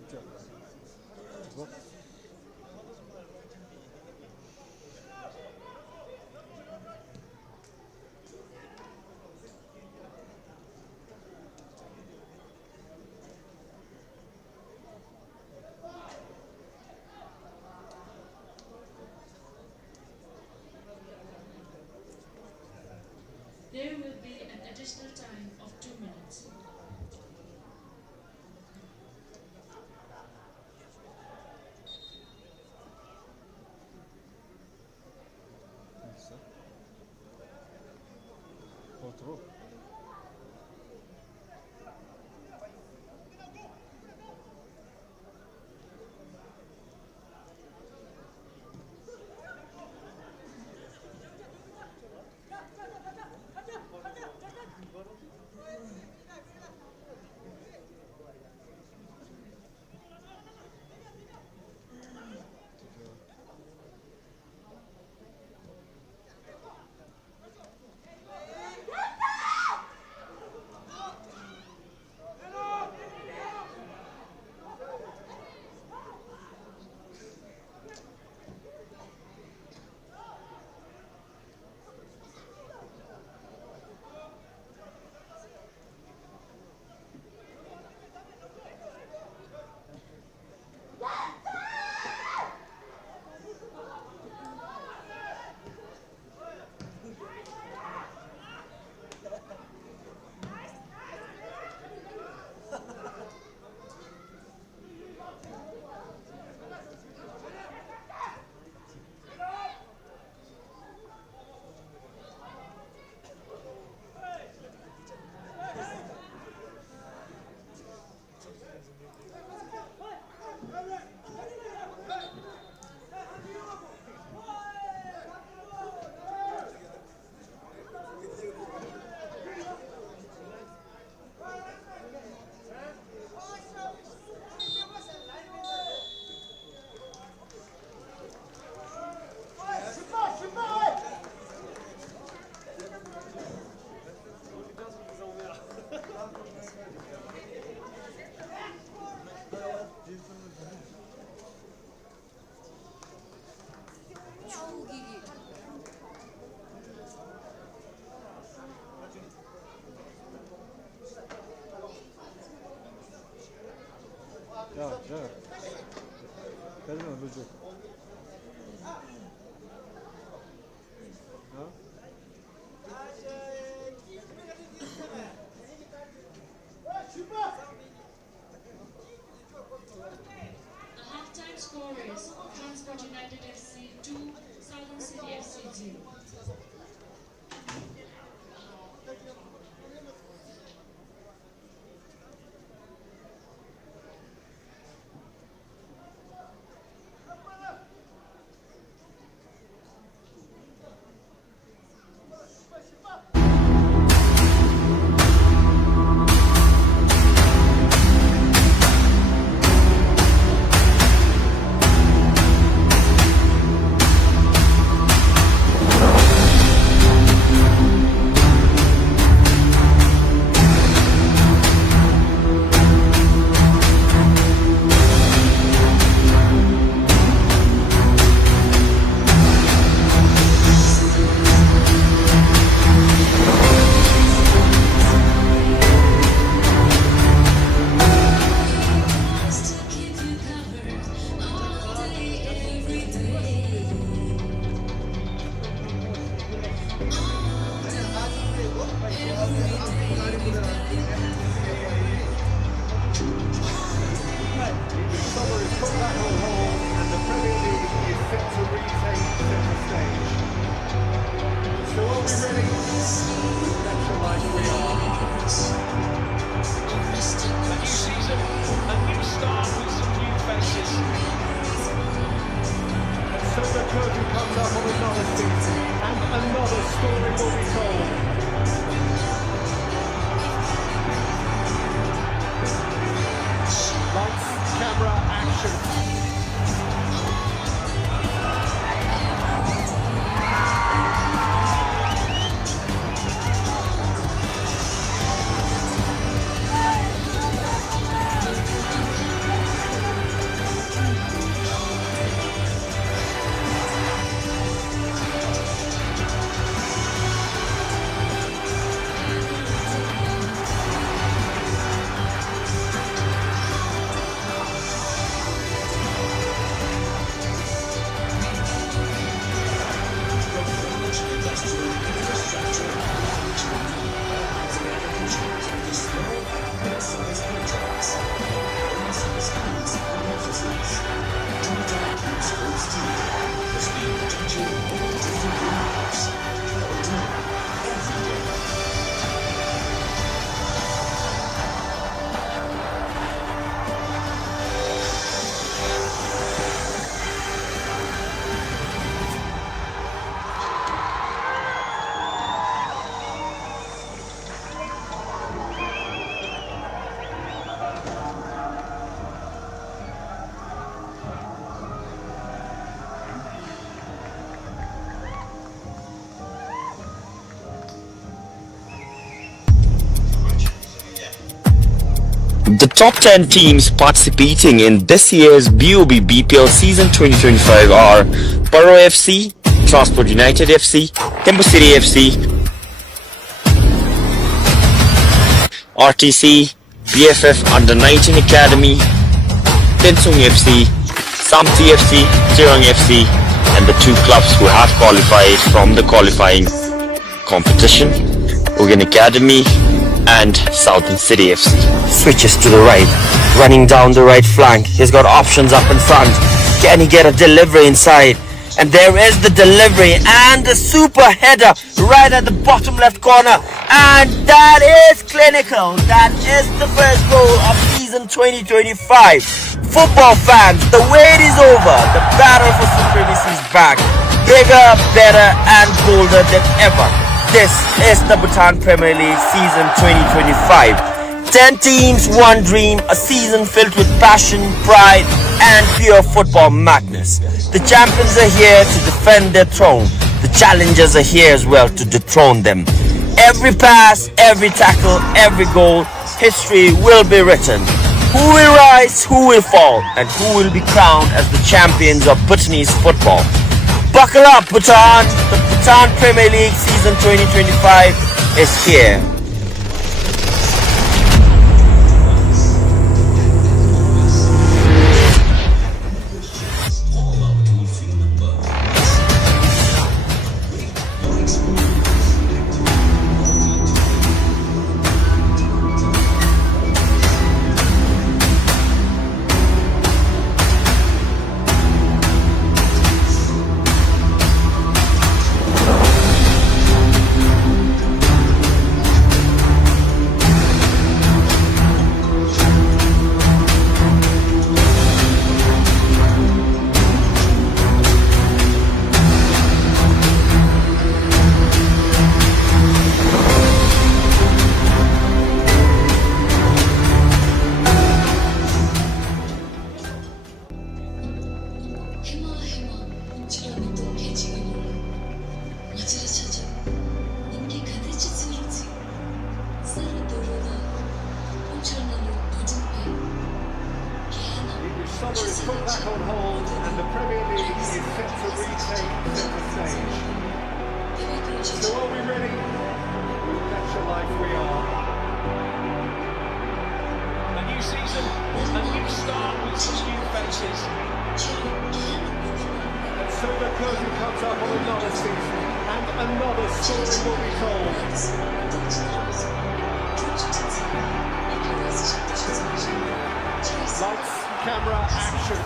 진짜 이거? There will be an additional time of 2 minutes. 있어? 들어. 야, 배드민 넣어줘. 어? The halftime score is Transport United FC 2, Southern City FC 0. The top 10 teams participating in this year's BoB BPL season 2025 are Borough FC, Transport United FC, Tembu City FC, RTC, BFF Under 19 Academy, Tensung FC, Samti FC, Chirang FC, and the two clubs who have qualified from the qualifying competition, Ugan Academy and Southern City FC. Switches to the right, running down the right flank. He's got options up in front. Can he get a delivery inside? And there is the delivery and the super header right at the bottom left corner. And that is clinical. That is the first goal of season 2025. Football fans, the wait is over. The battle for supremacy is back. Bigger, better, and bolder than ever. This is the Bhutan Premier League season 2025. 10 teams, one dream, a season filled with passion, pride, and pure football madness. The champions are here to defend their throne. The challengers are here as well to dethrone them. Every pass, every tackle, every goal, history will be written. Who will rise, who will fall, and who will be crowned as the champions of Bhutanese football. Buckle up, Bhutan! The Bhutan Premier League season 2025 is here. Summer is put back on hold and the Premier League is set to retake centre stage. So are we ready? With Better Life we are. A new season, a new start with some new faces. And so the curtain comes up on another season and another story will be told. Lights, camera, action.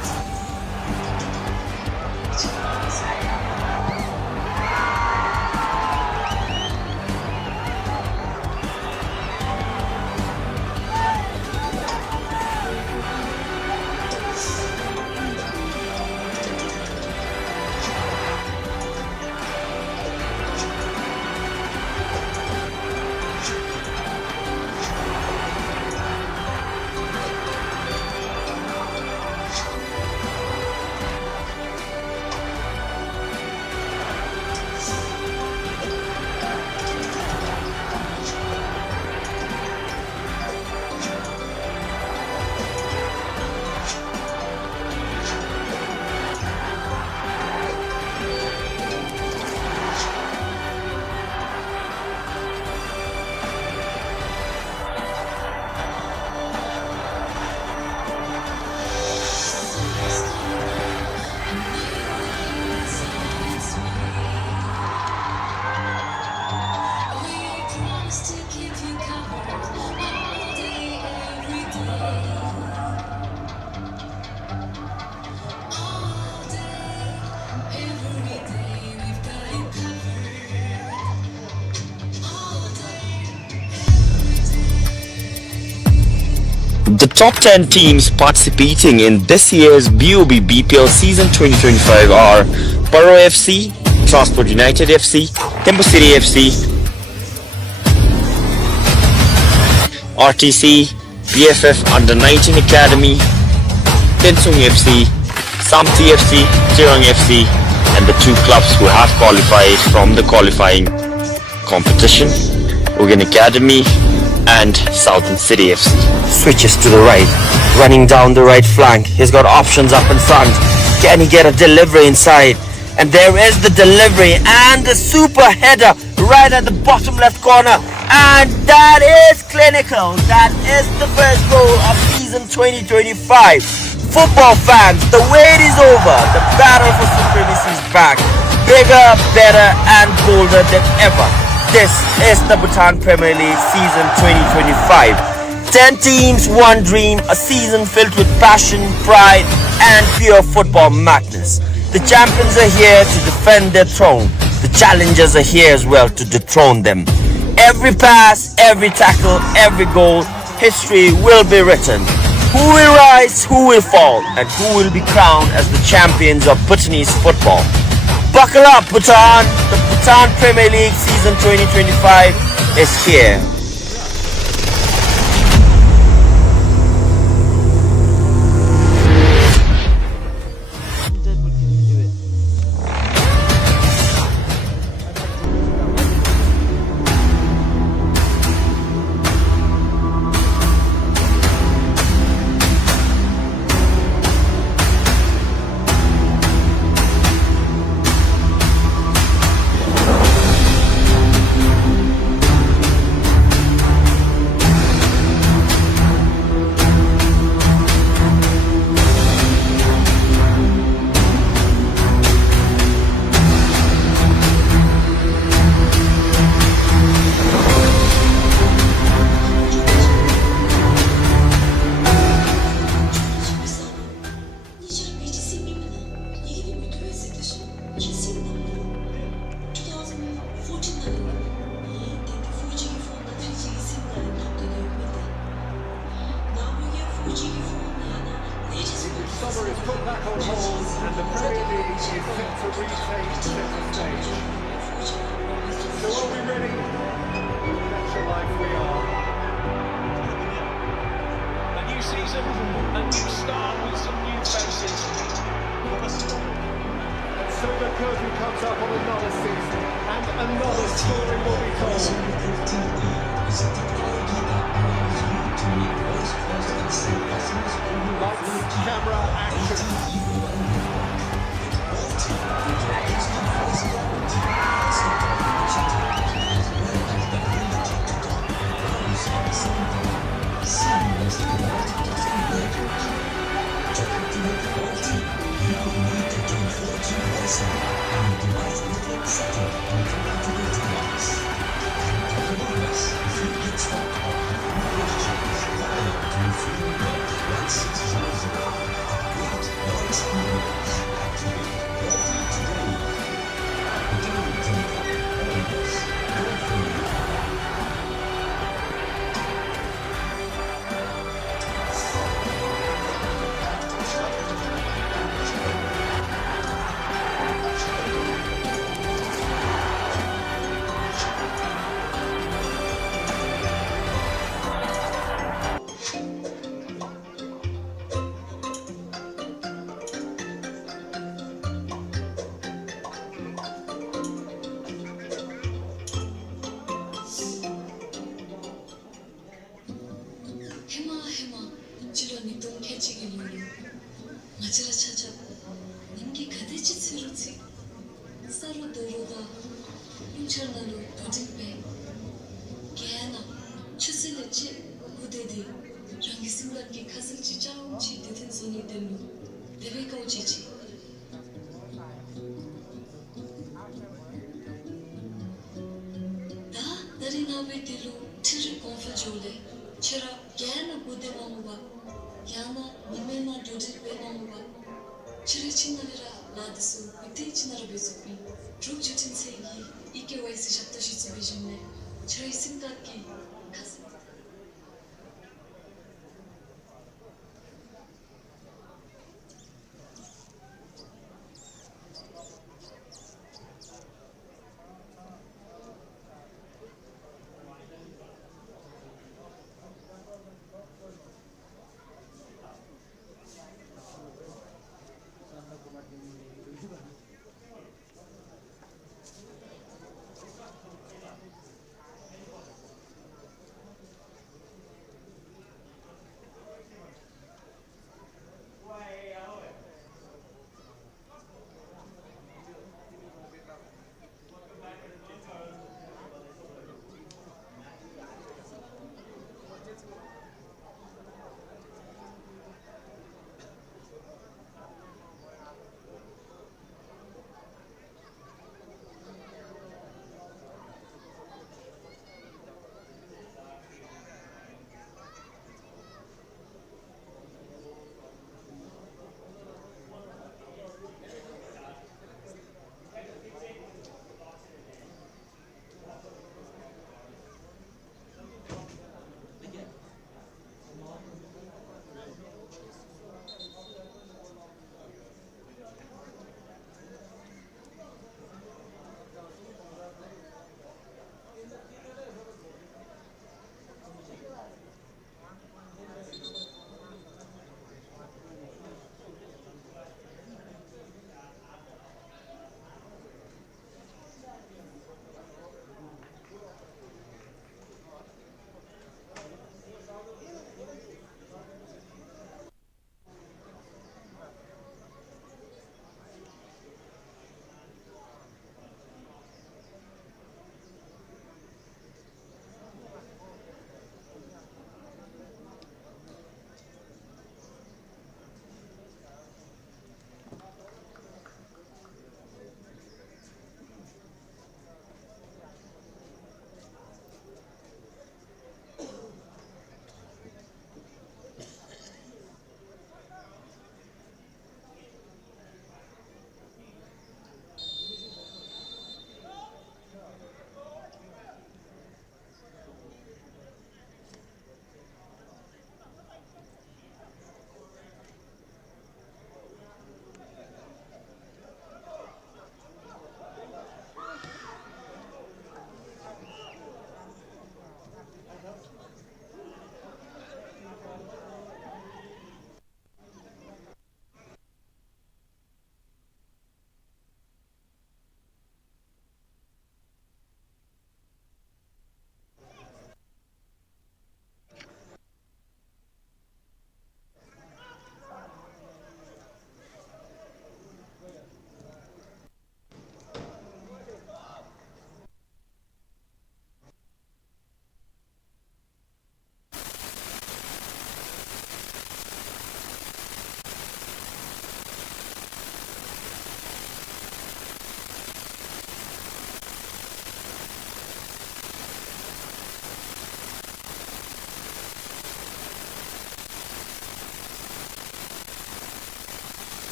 The top 10 teams participating in this year's BoB BPL season 2025 are Borough FC, Transport United FC, Tembu City FC, RTC, BFF Under 19 Academy, Tensung FC, Samti FC, Chirang FC, and the two clubs who have qualified from the qualifying competition, Ugan Academy and Southern City FC. Switches to the right, running down the right flank. He's got options up in front. Can he get a delivery inside? And there is the delivery and the super header right at the bottom left corner. And that is clinical. That is the first goal of season 2025. Football fans, the wait is over. The battle for supremacy is back. Bigger, better, and bolder than ever. This is the Bhutan Premier League season 2025. 10 teams, one dream, a season filled with passion, pride, and pure football madness. The champions are here to defend their throne. The challengers are here as well to dethrone them. Every pass, every tackle, every goal, history will be written. Who will rise, who will fall, and who will be crowned as the champions of Bhutanese football. Buckle up, Bhutan! The Bhutan Premier League season 2025 is here. Summer is put back on hold and the Premier League is set to retake centre stage. So are we ready? That's life we are. A new season, a new start with some new faces. And so the curtain comes up on another season and another story will be told. Lights, camera, action. 맞으라 찾아 님께 가득히 스르지 서로 도로다 인천으로 도진배 개나 추슬레치 무대디 랑기 순간기 가슴지 짜움지 드든 손이 들로 대배가 오지지 나 나리 나베 들로 틀을 공포줄래 체라 개나 무대 마무바 야나 니메나 도진배 마무바 Chiri chinarira ladisu, ute chinara bezupi. Drug jutin segi, ike waisi shapta shitsu bijimne. Chiri simtaki, kasi.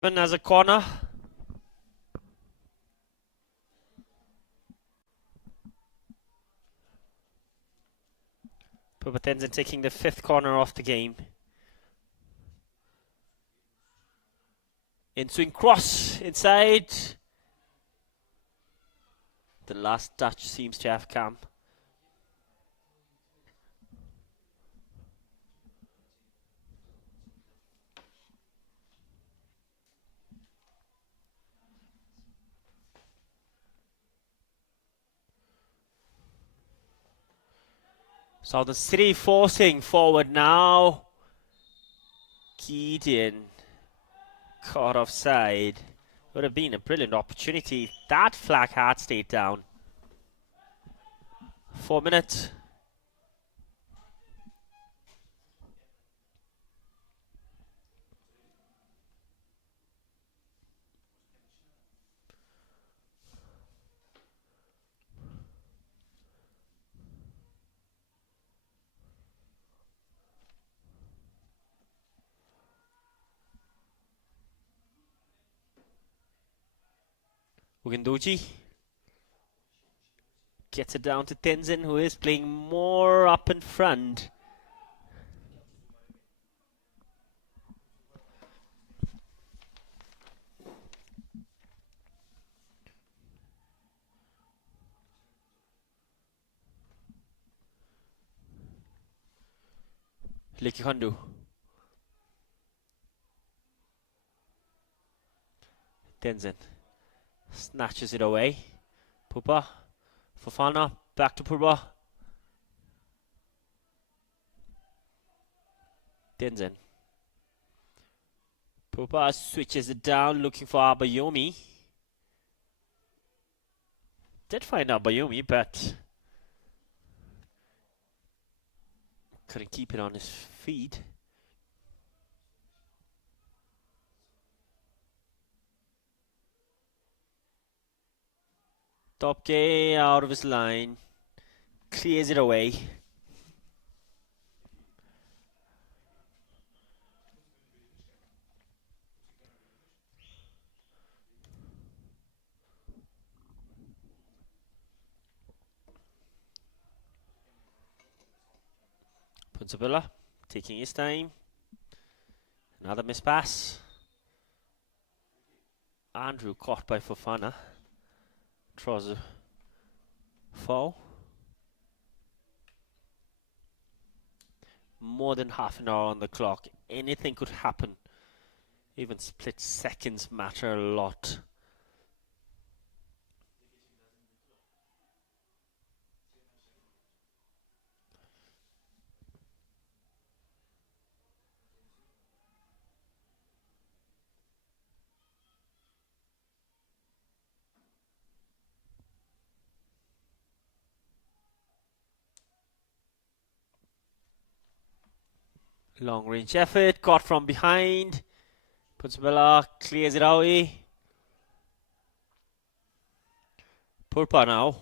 As a corner. Pupatenzen taking the 5th corner off the game. In swing cross inside. The last touch seems to have come. Southern City forcing forward now. Gideon caught offside. Would have been a brilliant opportunity. That flag had stayed down. 4 minutes. Ugandoji gets it down to Tenzin, who is playing more up in front. Likikandu. Tenzin snatches it away. Pupa. Fofana. Back to Purba. Tenzin. Pupa switches it down, looking for Abayomi. Did find Abayomi, but couldn't keep it on his feet. Top K out of his line. Clears it away. Punsabilla taking his time. Another miss pass. Andrew caught by Fofana. Draws a foul. More than half an hour on the clock. Anything could happen. Even split seconds matter a lot. Long range effort, caught from behind. Punsabilla clears it away. Purpa now.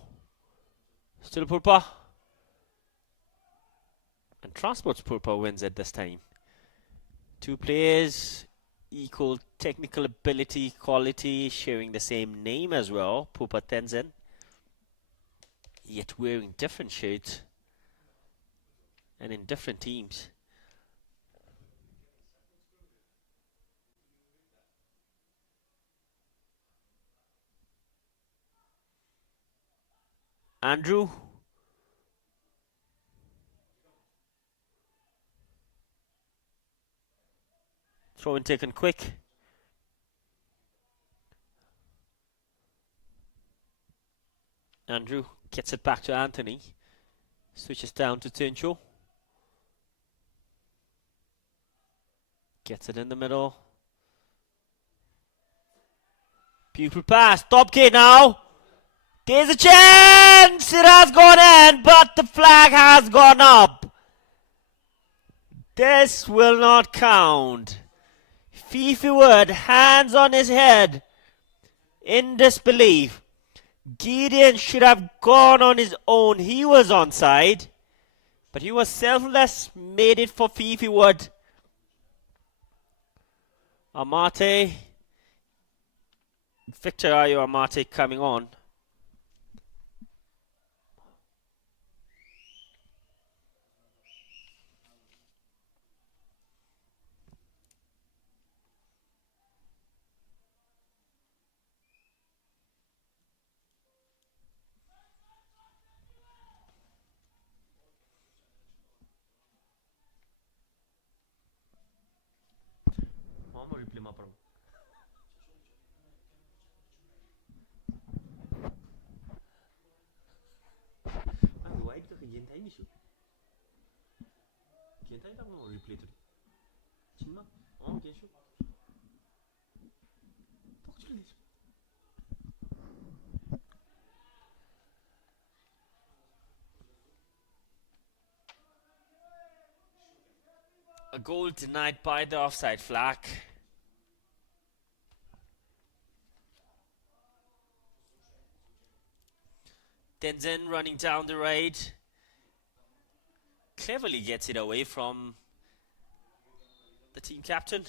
Still Purpa. And Transports Purpa wins it this time. Two players, equal technical ability, quality, sharing the same name as well. Purpa Tenzin. Yet wearing different shirts. And in different teams. Andrew. Throw in taken quick. Andrew gets it back to Anthony. Switches down to Tincho. Gets it in the middle. Beautiful pass. Top K now. There's a chance! It has gone in, but the flag has gone up. This will not count. Fifi Wood, hands on his head, in disbelief. Gideon should have gone on his own. He was onside, but he was selfless, made it for Fifi Wood. Amate Victor Ayo Amate coming on. A goal denied by the offside flag. Tenzin running down the right. Cleverly gets it away from the team captain.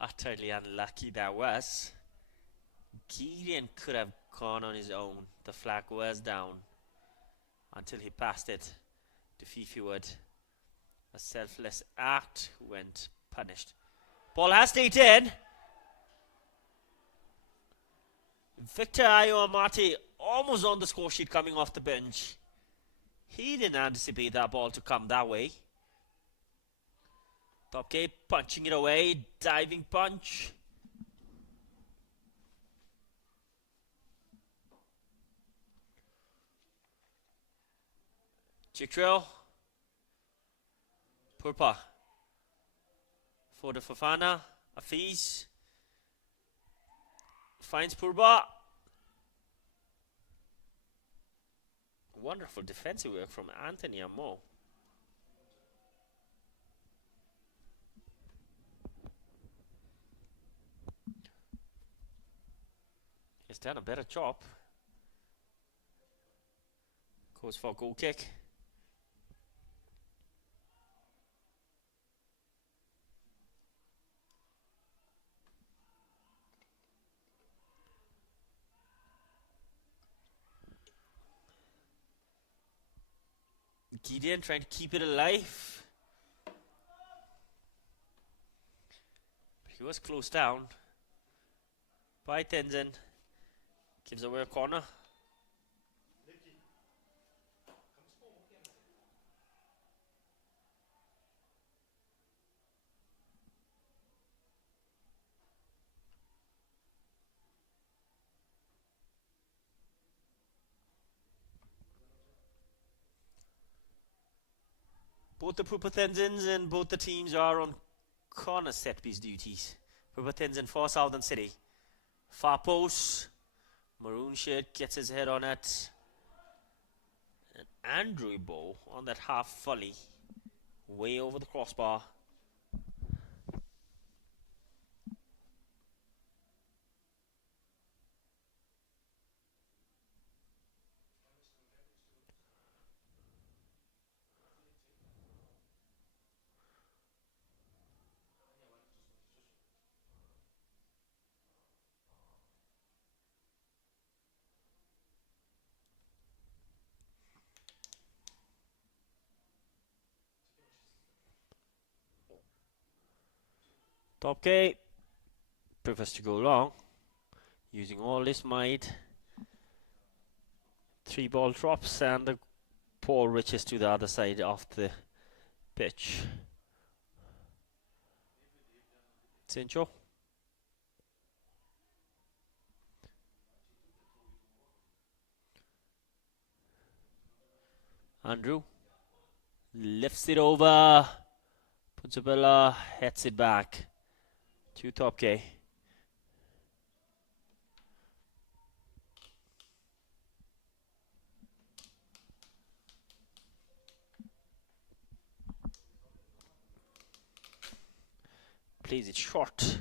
Utterly unlucky that was. Gideon could have gone on his own. The flag was down until he passed it to Fifi Wood. A selfless act went punished. Ball has stayed in. Victor Ayo Amate almost on the score sheet coming off the bench. He didn't anticipate that ball to come that way. Topke punching it away. Diving punch. Chikril. Purpa. For the Fafana. Afiz. Finds Purba. Wonderful defensive work from Anthony Amo. He's done a better job. Goes for a goal kick. Gideon trying to keep it alive. But he was closed down by Tenzin. Gives away a corner. Both the Pupatenzins and both the teams are on corner set piece duties. Pupatenzin for Southern City. Far post. Maroon shirt gets his head on it. And Andrew Bow on that half volley. Way over the crossbar. Topke prefers to go long, using all his might. 3 ball drops and the ball reaches to the other side of the pitch. Sincho. Andrew lifts it over. Punsabella heads it back to Topke. Plays it short.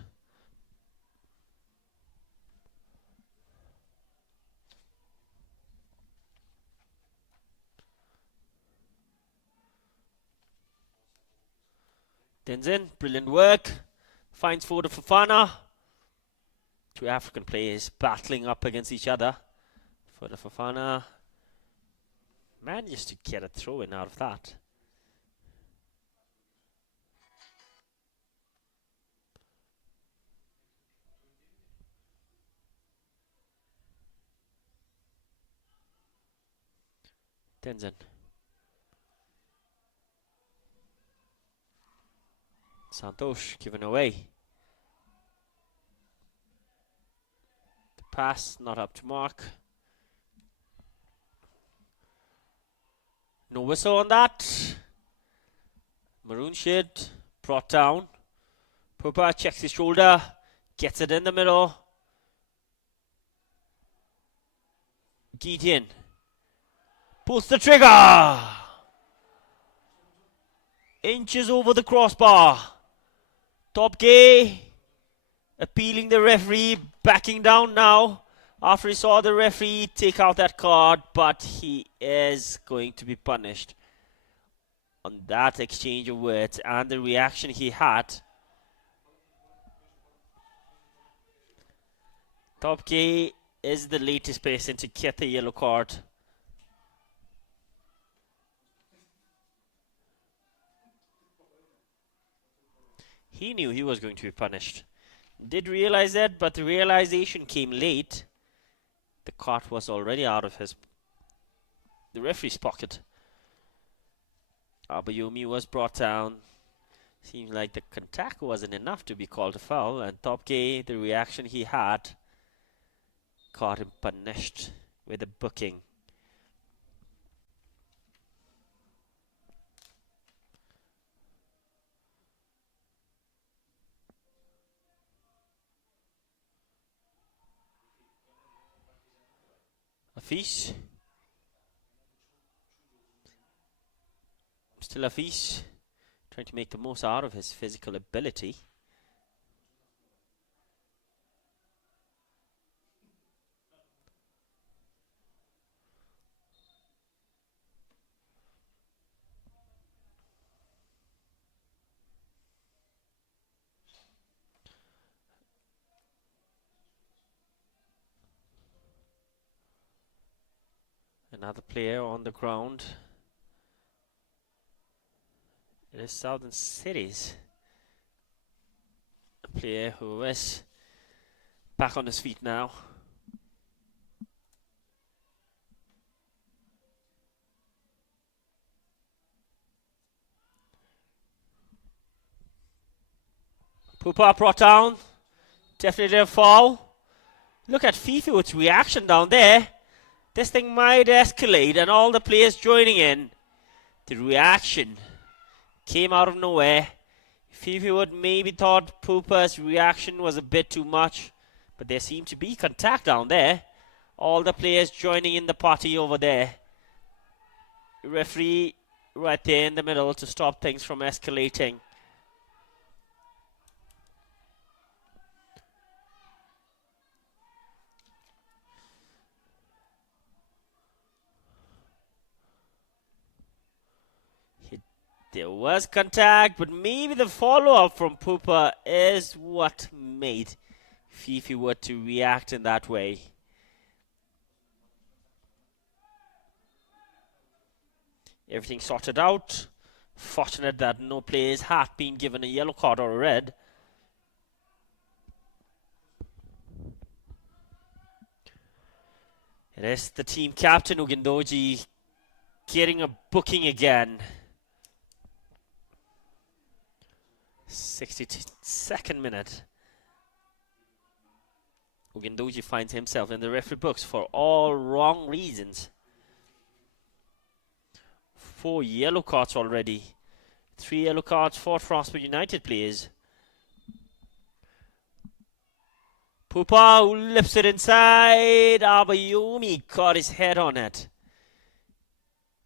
Tenzin, brilliant work. Finds Foda Fofana. Two African players battling up against each other. Foda Fofana manages to get a throw in out of that. Tenzin. Santosh given away. The pass not up to mark. No whistle on that. Maroon Shade brought down. Pupa checks his shoulder. Gets it in the middle. Gideon pulls the trigger. Inches over the crossbar. Top Gay appealing the referee, backing down now after he saw the referee take out that card, but he is going to be punished on that exchange of words and the reaction he had. Top Gay is the latest person to get the yellow card. He knew he was going to be punished. Did realize that, but the realization came late. The card was already out of the referee's pocket. Abayomi was brought down. Seems like the contact wasn't enough to be called a foul, and Topke, the reaction he had, got him punished with a booking. Afis. Still Afis, trying to make the most out of his physical ability. Another player on the ground. It is Southern Cities. A player who is back on his feet now. Pupa brought down. Definitely a foul. Look at Fifi's reaction down there. This thing might escalate, and all the players joining in. The reaction came out of nowhere. Fifi would maybe thought Pupa's reaction was a bit too much, but there seemed to be contact down there. All the players joining in the party over there. Referee right there in the middle to stop things from escalating. There was contact, but maybe the follow-up from Pupa is what made Fifi were to react in that way. Everything sorted out. Fortunate that no players had been given a yellow card or a red. It is the team captain Ugindoji getting a booking again. 62nd minute. Ugindoji finds himself in the referee books for all wrong reasons. 4 yellow cards already. 3 yellow cards for Frostburg United players. Pupa who lifts it inside. Abayomi caught his head on it.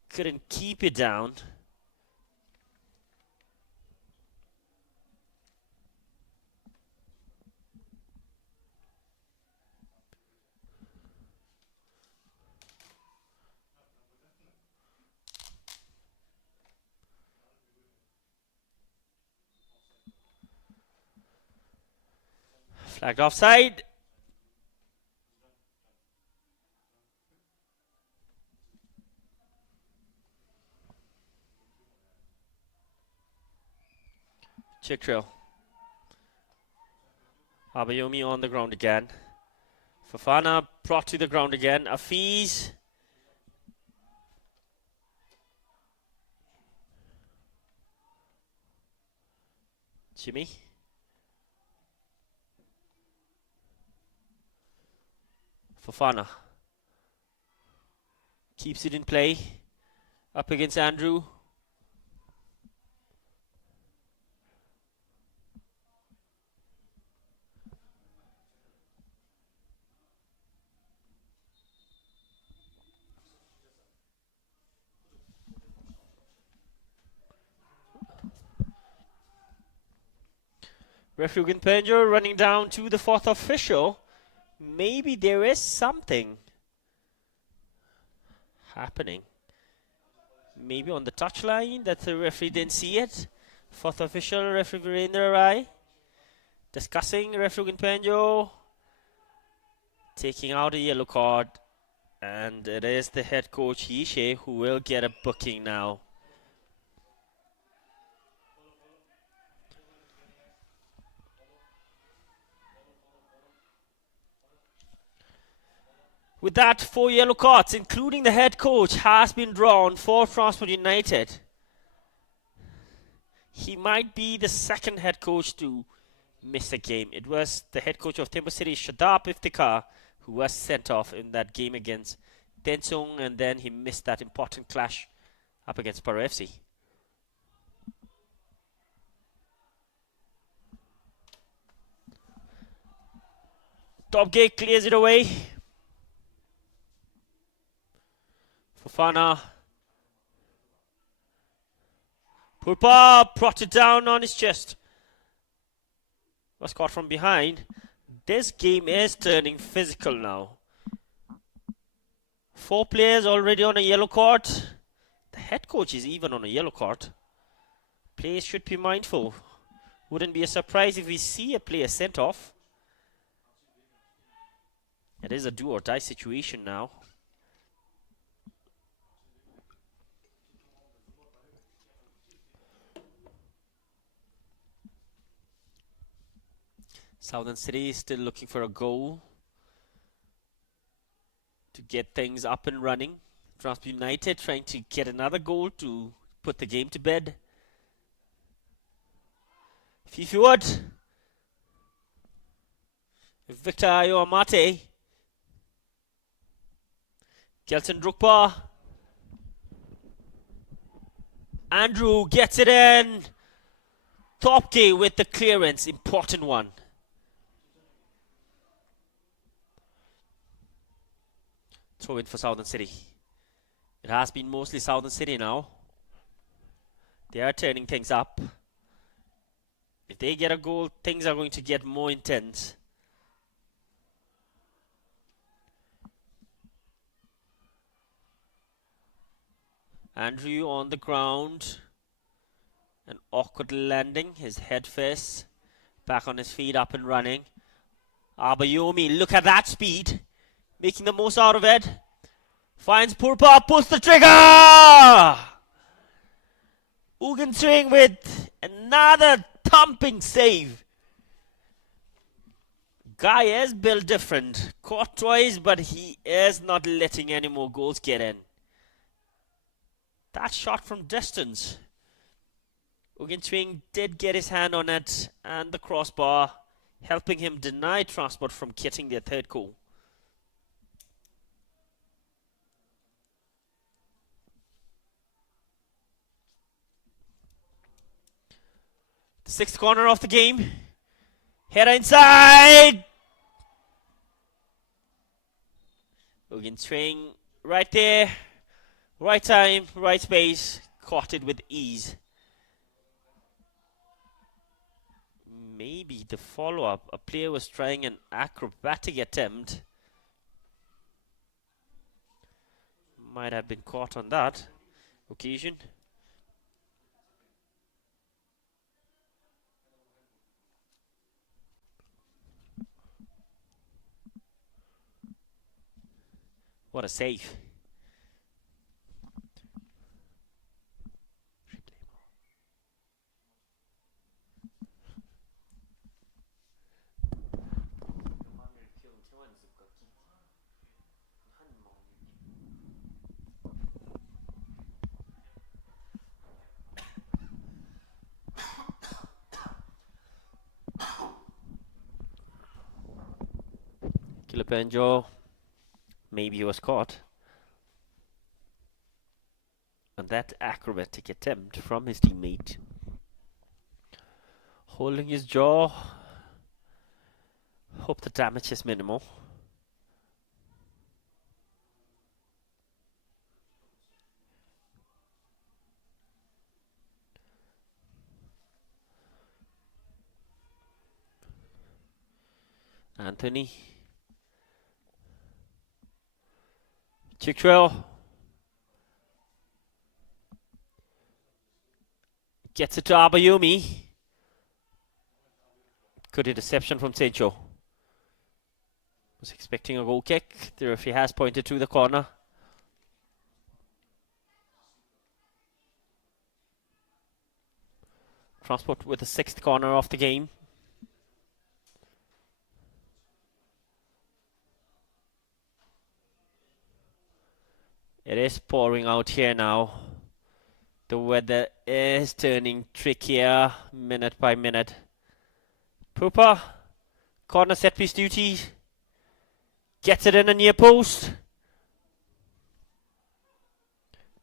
Couldn't keep it down. Flagged offside. Check trail. Abayomi on the ground again. Fofana brought to the ground again. Afiz. Jimmy. Fofana. Keeps it in play. Up against Andrew. Referee Penjo running down to the fourth official. Maybe there is something happening. Maybe on the touchline that the referee didn't see it. Fourth official, referee Virendra Rai, discussing referee Penjo, taking out a yellow card, and it is the head coach Yishe who will get a booking now. With that, 4 yellow cards, including the head coach, has been drawn for Transport United. He might be the second head coach to miss a game. It was the head coach of Timber City, Shadab Iftikhar, who was sent off in that game against Tensung, and then he missed that important clash up against Paro FC. Top gate clears it away. Fofana. Purpa brought it down on his chest. Was caught from behind. This game is turning physical now. 4 players already on a yellow card. The head coach is even on a yellow card. Players should be mindful. Wouldn't be a surprise if we see a player sent off. It is a do or die situation now. Southern City is still looking for a goal to get things up and running. Transport United trying to get another goal to put the game to bed. Fifiwad. Victor Ayo Amate. Kelton Drukpa. Andrew gets it in. Topke with the clearance. Important one. Throw in for Southern City. It has been mostly Southern City now. They are turning things up. If they get a goal, things are going to get more intense. Andrew on the ground. An awkward landing. His head first. Back on his feet, up and running. Abayomi, look at that speed. Making the most out of it. Finds Purpa, pulls the trigger! Ugan Swing with another thumping save. Guy is built different. Caught twice, but he is not letting any more goals get in. That shot from distance. Ugan Swing did get his hand on it and the crossbar, helping him deny Transport from getting their third goal. The 6th corner of the game. Header inside. Ugan Swing right there. Right time, right space. Caught it with ease. Maybe the follow-up. A player was trying an acrobatic attempt. Might have been caught on that occasion. What a save. Kilipenjo, maybe he was caught. And that acrobatic attempt from his teammate. Holding his jaw. Hope the damage is minimal. Anthony. Chickwell. Gets it to Abayumi. Good interception from Sencho. Was expecting a goal kick. The referee has pointed to the corner. Transport with the 6th corner of the game. It is pouring out here now. The weather is turning trickier minute by minute. Pooper, corner set piece duty. Gets it in a near post.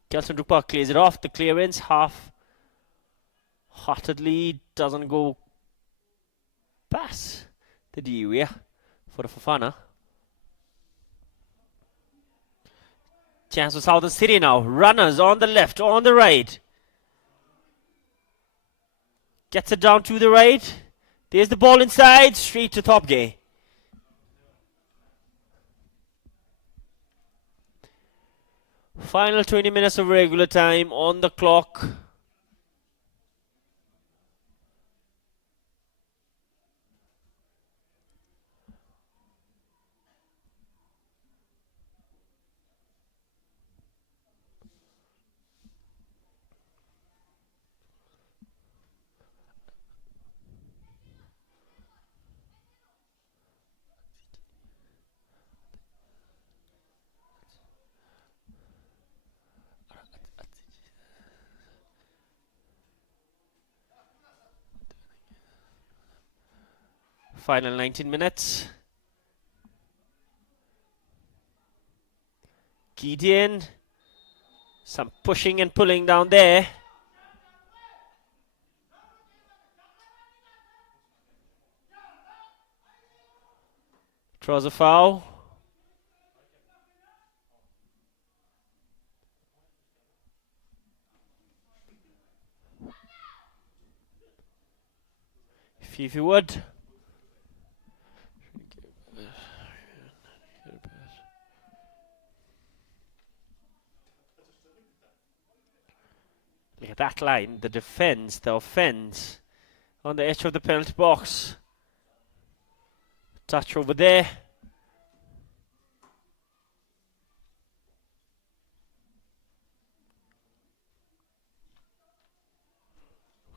Kelson Rupa clears it off. The clearance half-heartedly doesn't go past the area for the Fofana. Chance for Southern City now. Runners on the left, on the right. Gets it down to the right. There's the ball inside. Straight to top gay. Final 20 minutes of regular time on the clock. Final 19 minutes. Gideon. Some pushing and pulling down there. Draws a foul. If you would. Look at that line, the defense, the offense on the edge of the penalty box. Touch over there.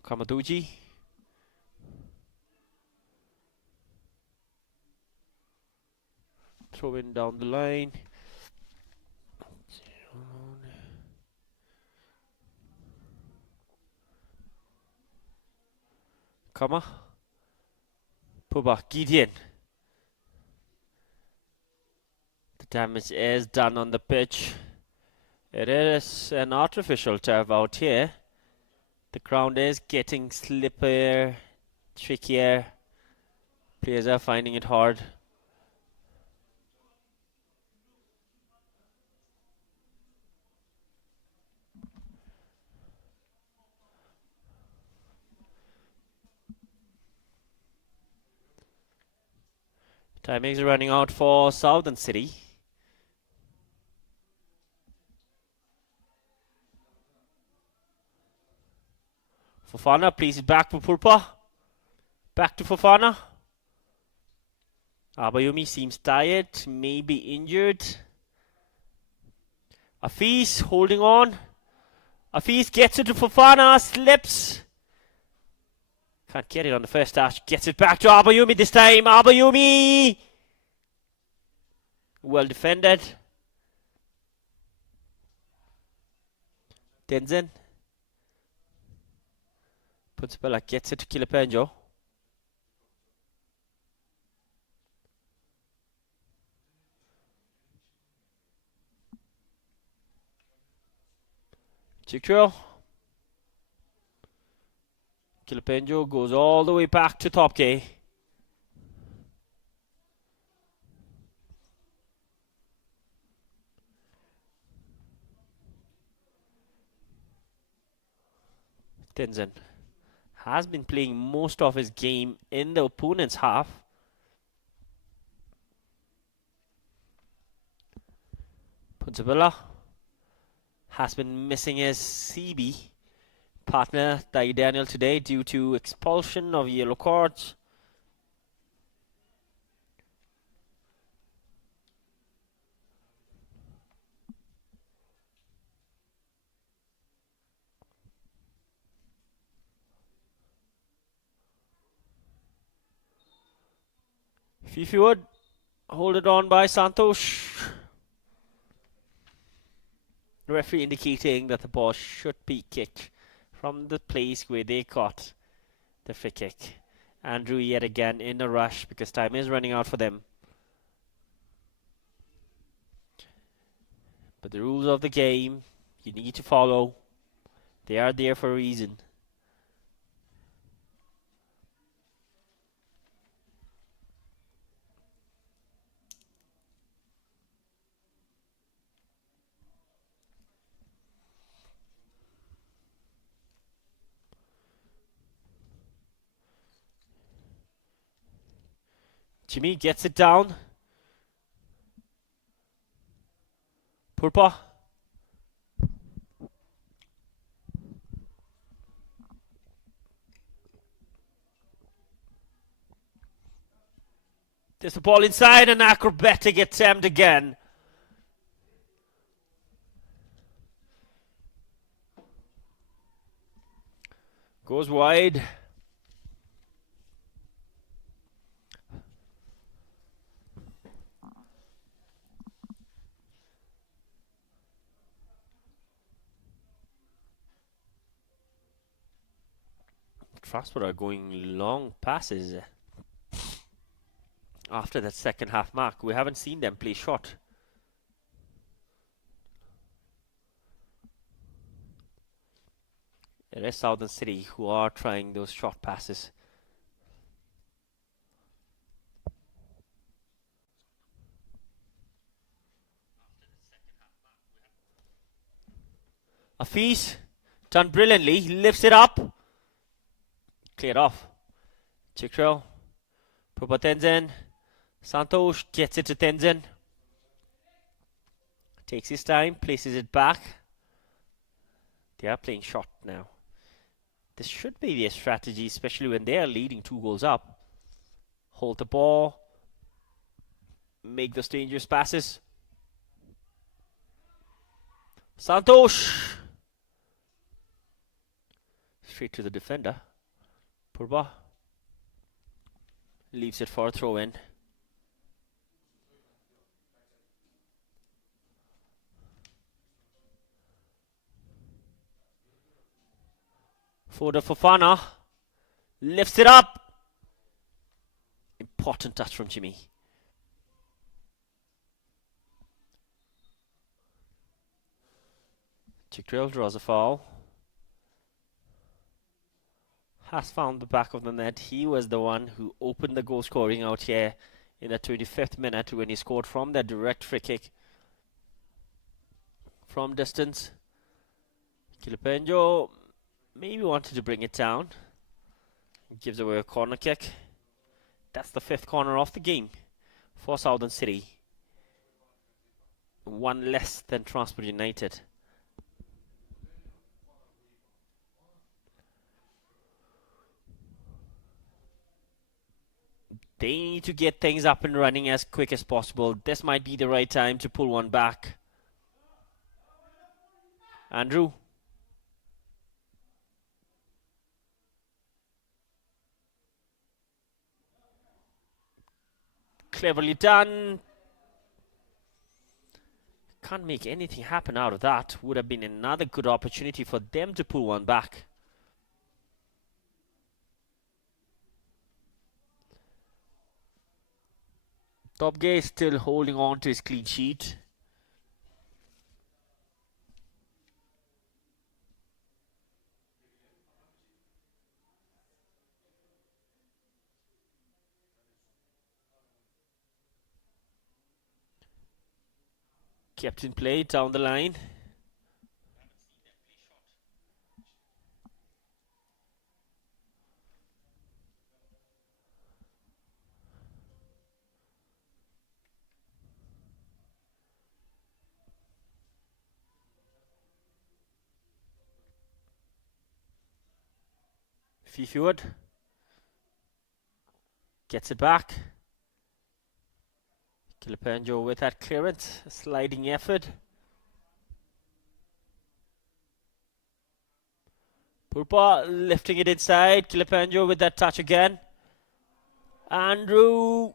Kamaduji. Throwing down the line. Kama. Puba Gideon. The damage is done on the pitch. It is an artificial turf out here. The ground is getting slippier, trickier. Players are finding it hard. Timings is running out for Southern City. Fofana, please back for Purpa. Back to Fofana. Abayumi seems tired, maybe injured. Afis holding on. Afis gets it to Fofana, slips. Can't get it on the first dash. Gets it back to Abayumi this time. Abayumi! Well defended. Tenzin. Putsipella gets it to Kilapenjo. Chikro. Kilapenjo goes all the way back to top K. Tenzin has been playing most of his game in the opponent's half. Punsabilla has been missing his CB partner Daniel today due to expulsion of yellow cards. Fifi Wood, hold it on by Santosh. The referee indicating that the ball should be kicked from the place where they got the free kick. Andrew yet again in a rush because time is running out for them. But the rules of the game, you need to follow. They are there for a reason. Jimmy gets it down. Purpa. There's the ball inside, an acrobatic attempt again. Goes wide. Transport are going long passes after that second half mark. We haven't seen them play short. It is Southern City who are trying those short passes. Afis done brilliantly. He lifts it up. Cleared off. Chikrel. Pupa Tenzin. Santosh gets it to Tenzin. Takes his time. Places it back. They are playing short now. This should be their strategy, especially when they are leading 2 goals up. Hold the ball. Make those dangerous passes. Santosh. Straight to the defender. Purba leaves it for a throw in. For the Fofana, lifts it up. Important touch from Jimmy. Chikril draws a foul. Has found the back of the net. He was the one who opened the goal scoring out here in the 25th minute when he scored from that direct free kick from distance. Kilapenjo maybe wanted to bring it down. Gives away a corner kick. That's the 5th corner of the game for Southern City. 1 less than Transport United. They need to get things up and running as quick as possible. This might be the right time to pull one back. Andrew. Cleverly done. Can't make anything happen out of that. Would have been another good opportunity for them to pull one back. Top Gay still holding on to his clean sheet. Kept in play down the line. Fifiwood gets it back. Kilipanjo with that clearance, a sliding effort. Purpa lifting it inside. Kilipanjo with that touch again. Andrew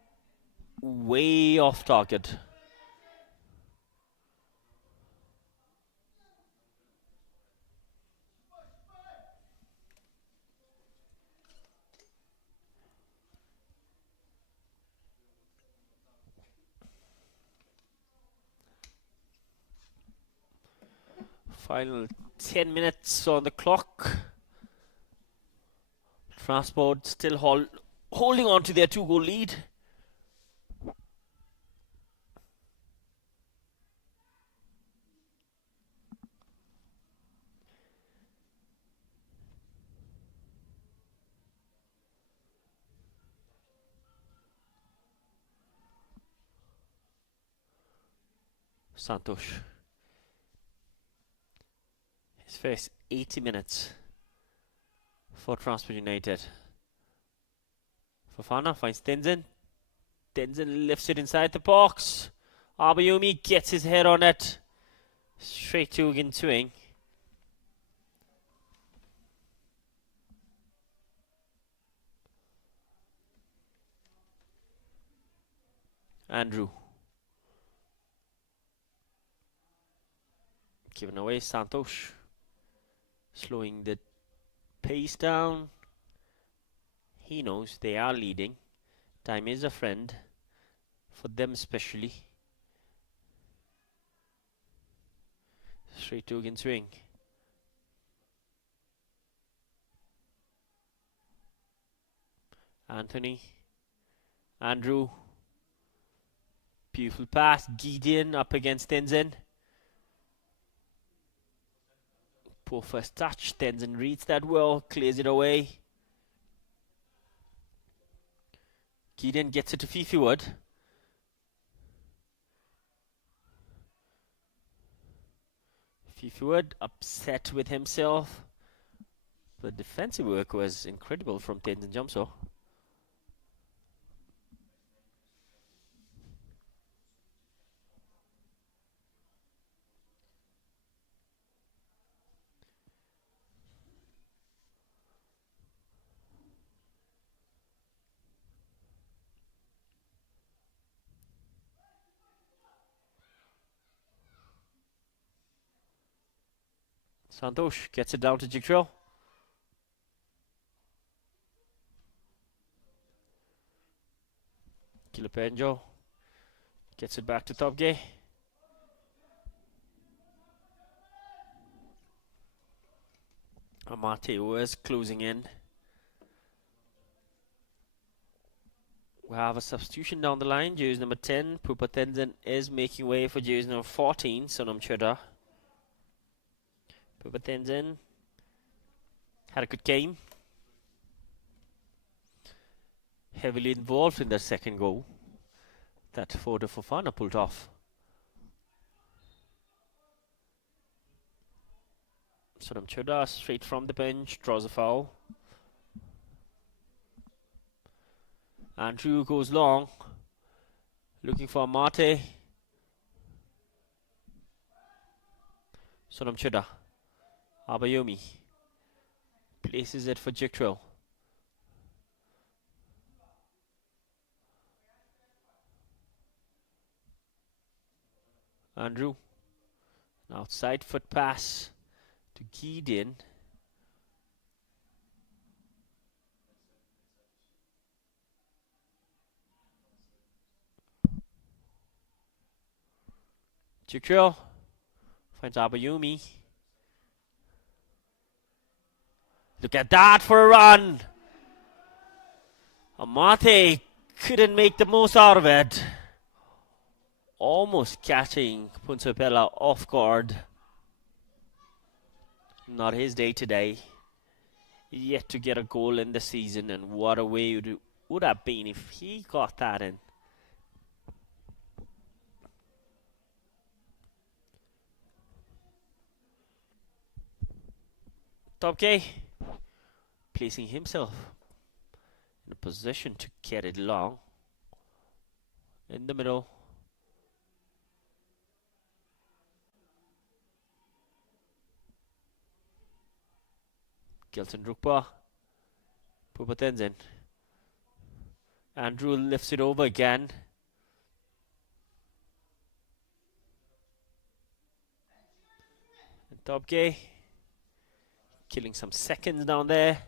way off target. Final 10 minutes on the clock. Transport still holding on to their 2-goal lead. Santosh. His first 80 minutes for Transport United. Fofana finds Tenzin. Tenzin lifts it inside the box. Abayomi gets his head on it. Straight to Gintuing. Andrew. Given away Santosh. Slowing the pace down. He knows they are leading. Time is a friend. For them especially. Straight to Gintuing. Anthony. Andrew. Beautiful pass. Gideon up against Tenzin. Poor first touch. Tenzin reads that well. Clears it away. Gideon gets it to Fifiwood. Fifiwood upset with himself. The defensive work was incredible from Tenzin Jamso. Santosh gets it down to Jigtrell. Kilipanjo gets it back to Topgay. Amate was closing in. We have a substitution down the line. Jersey number 10, Pupa Tenzin is making way for jersey number 14, Sonam Cheda. Pupa Tenzin had a good game. Heavily involved in their second goal that Foda Fofana pulled off. Sonam Cheda straight from the bench, draws a foul. Andrew goes long, looking for Mate. Sonam Cheda Abayomi places it for Jikril. Andrew. An outside foot pass to Gideon. Jikril finds Abayomi. Look at that for a run. Amate couldn't make the most out of it. Almost catching Punsapella off guard. Not his day today. Yet to get a goal in the season, and what a way it would have been if he got that in. Topke placing himself in a position to get it long. In the middle. Gilson Rukpa. Pupa Tenzin. Andrew lifts it over again. And Topke killing some seconds down there.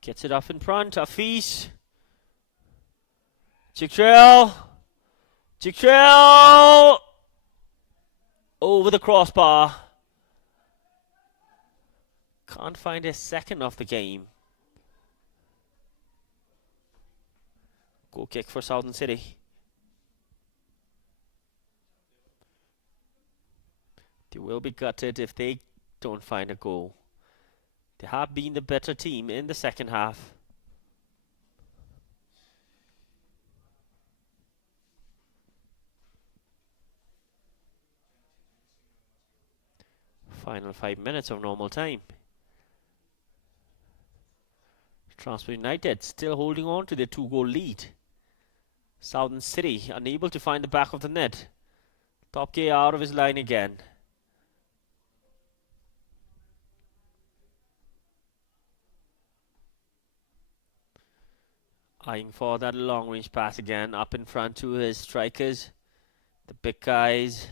Gets it off in front. Afis. Jikril. Jikril. Over the crossbar. Can't find a second of the game. Goal kick for Southern City. They will be gutted if they don't find a goal. They have been the better team in the second half. Final 5 minutes of normal time. Transport United still holding on to their 2-goal lead. Southern City unable to find the back of the net. Topke out of his line again. Eyeing for that long range pass again, up in front to his strikers, the big guys.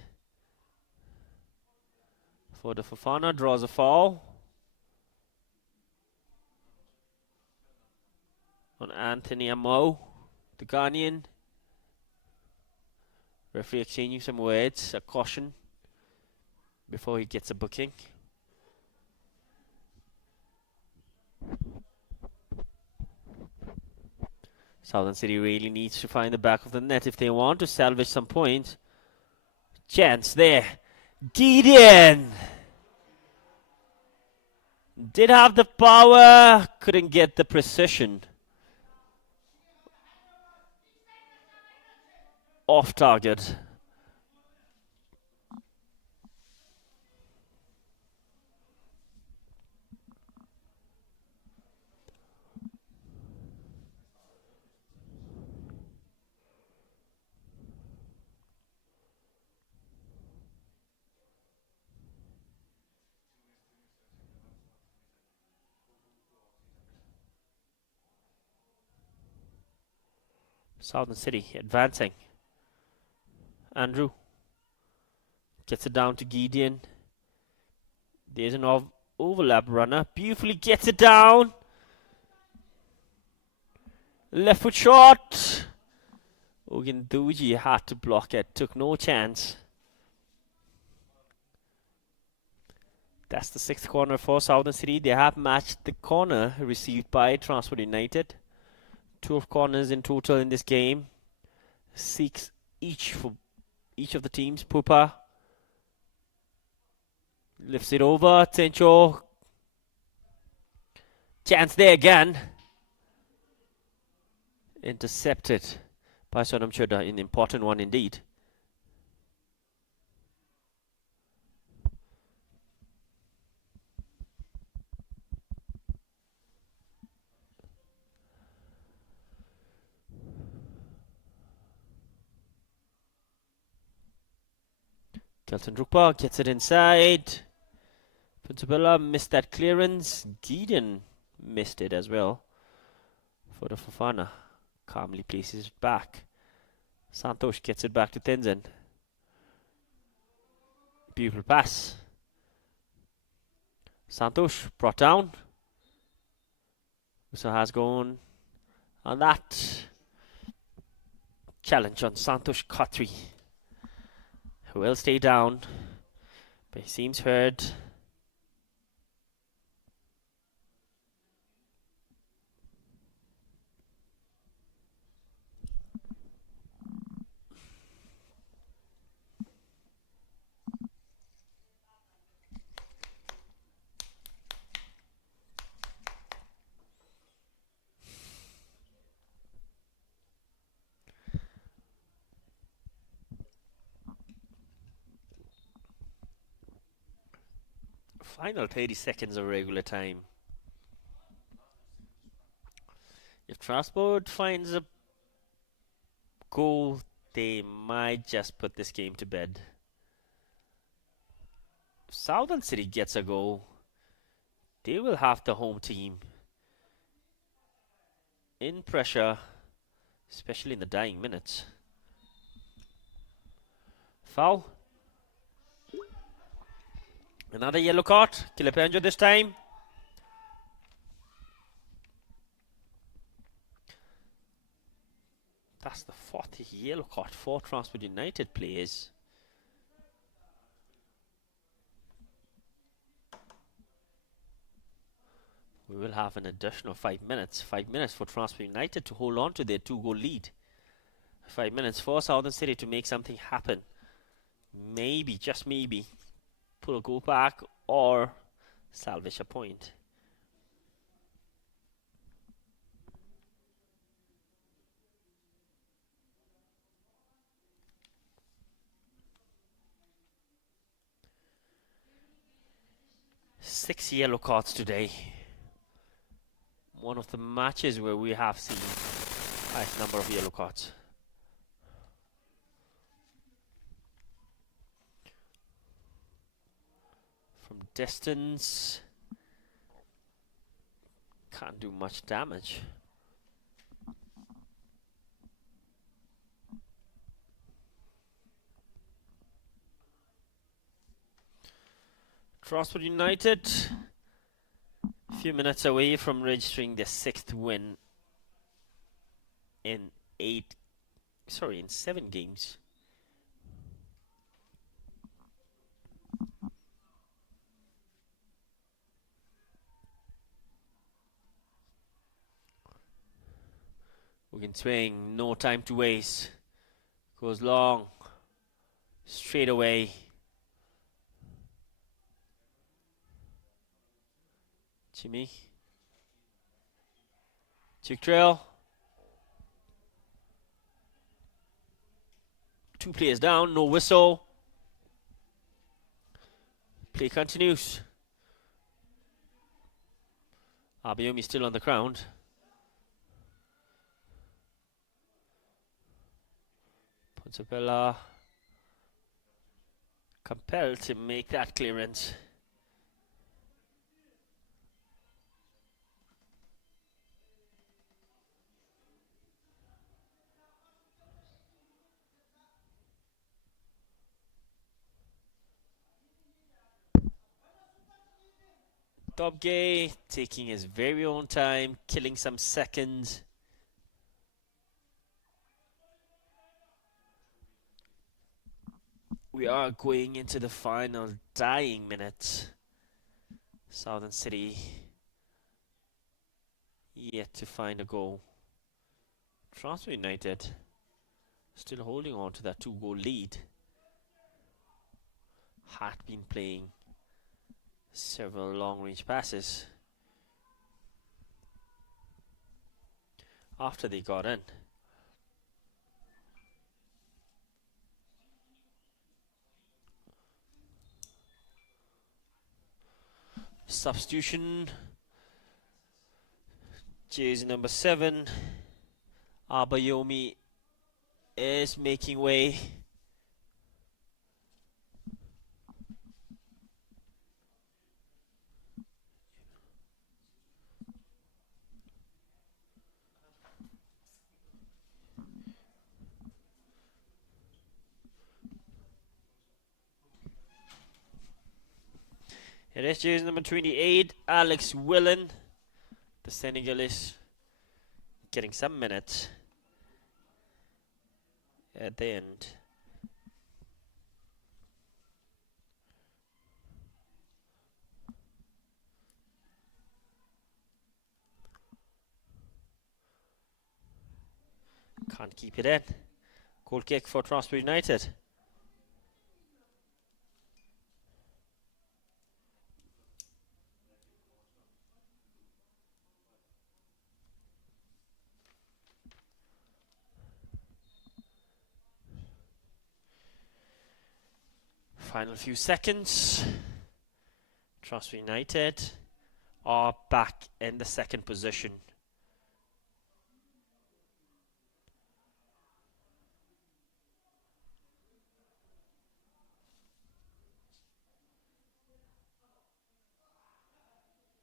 For the Fofana, draws a foul on Anthony Amo, the Ghanaian. Referee exchanging some words, a caution before he gets a booking. Southern City really needs to find the back of the net if they want to salvage some points. Chance there. Gideon did have the power, couldn't get the precision. Off target. Southern City advancing. Andrew gets it down to Gideon. There's an overlap runner. Beautifully gets it down. Left foot shot. Ogunduji had to block it. Took no chance. That's the 6th corner for Southern City. They have matched the corner received by Transport United. 12 corners in total in this game. 6 each for each of the teams. Pupa lifts it over. Tencho. Chance there again. Intercepted by Sonam Choda. An important one indeed. Kelton Rukpa gets it inside. Punsabella missed that clearance. Gideon missed it as well. For the Fofana. Calmly places it back. Santosh gets it back to Tenzin. Beautiful pass. Santosh brought down. So has gone on that challenge on Santosh Khatri, who will stay down, but he seems hurt. Final 30 seconds of regular time. If Transport finds a goal, they might just put this game to bed. If Southern City gets a goal, they will have the home team in pressure, especially in the dying minutes. Foul. Another yellow card. Kilipenjo this time. That's the 40th yellow card for Transport United players. We will have an additional 5 minutes. 5 minutes for Transport United to hold on to their 2-goal lead. 5 minutes for Southern City to make something happen. Maybe, just maybe, pull a goal back or salvage a point. Six yellow cards today. One of the matches where we have seen highest number of yellow cards. From distance, can't do much damage. Transport United, a few minutes away from registering their 6th win in 7 games. We can swing, no time to waste. Goes long, straight away. Jimmy. Chick trail. 2 players down, no whistle. Play continues. Abayomi still on the ground. Punsabella compelled to make that clearance. Dobgay taking his very own time, killing some seconds. We are going into the final dying minutes. Southern City yet to find a goal. Transport United still holding on to that 2-goal lead. Had been playing several long-range passes after they got in. Substitution. Jersey number 7. Abayomi is making way. It is jersey number 28, Alex Willen. The Senegalese getting some minutes at the end. Can't keep it in. Goal kick for Transport United. Final few seconds. Transport United are back in the second position.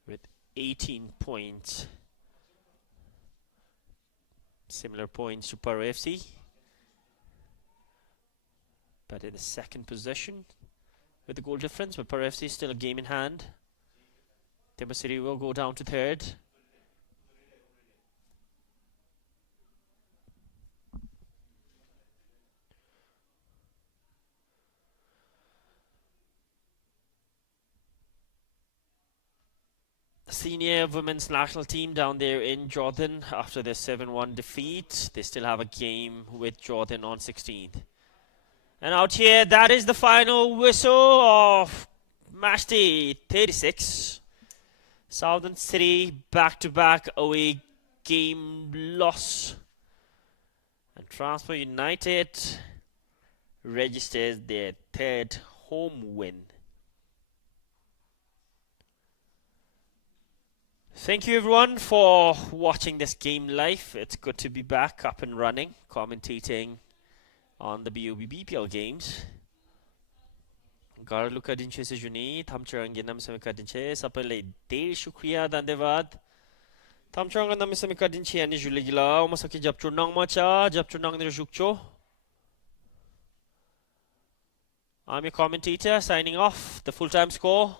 With 18 points. Similar points to Paro FC. But in the second position with the goal difference, but Paro FC is still a game in hand. Timber City will go down to third. Senior women's national team down there in Jordan after their 7-1 defeat. They still have a game with Jordan on 16th. And out here, that is the final whistle of match day 36. Southern City back-to-back away game loss. And Transport United registers their third home win. Thank you everyone for watching this game live. It's good to be back up and running, commentating on the BoB BPL games. Gar luka din छ से जुनी थमचरंग नम समिका दिन छ सबैलाई धेरै शुक्रिया धन्यवाद थमचरंग नम समिका दिन छ अनि जुलेगिला मसकि जब चुनाव मा छ जब चुनाव ने जुक्चो I'm your commentator signing off. The full-time score: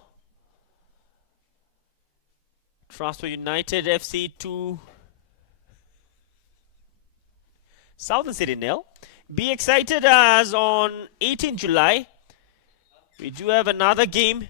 Transport United FC 2, Southern City 0. Be excited as on 18th July we do have another game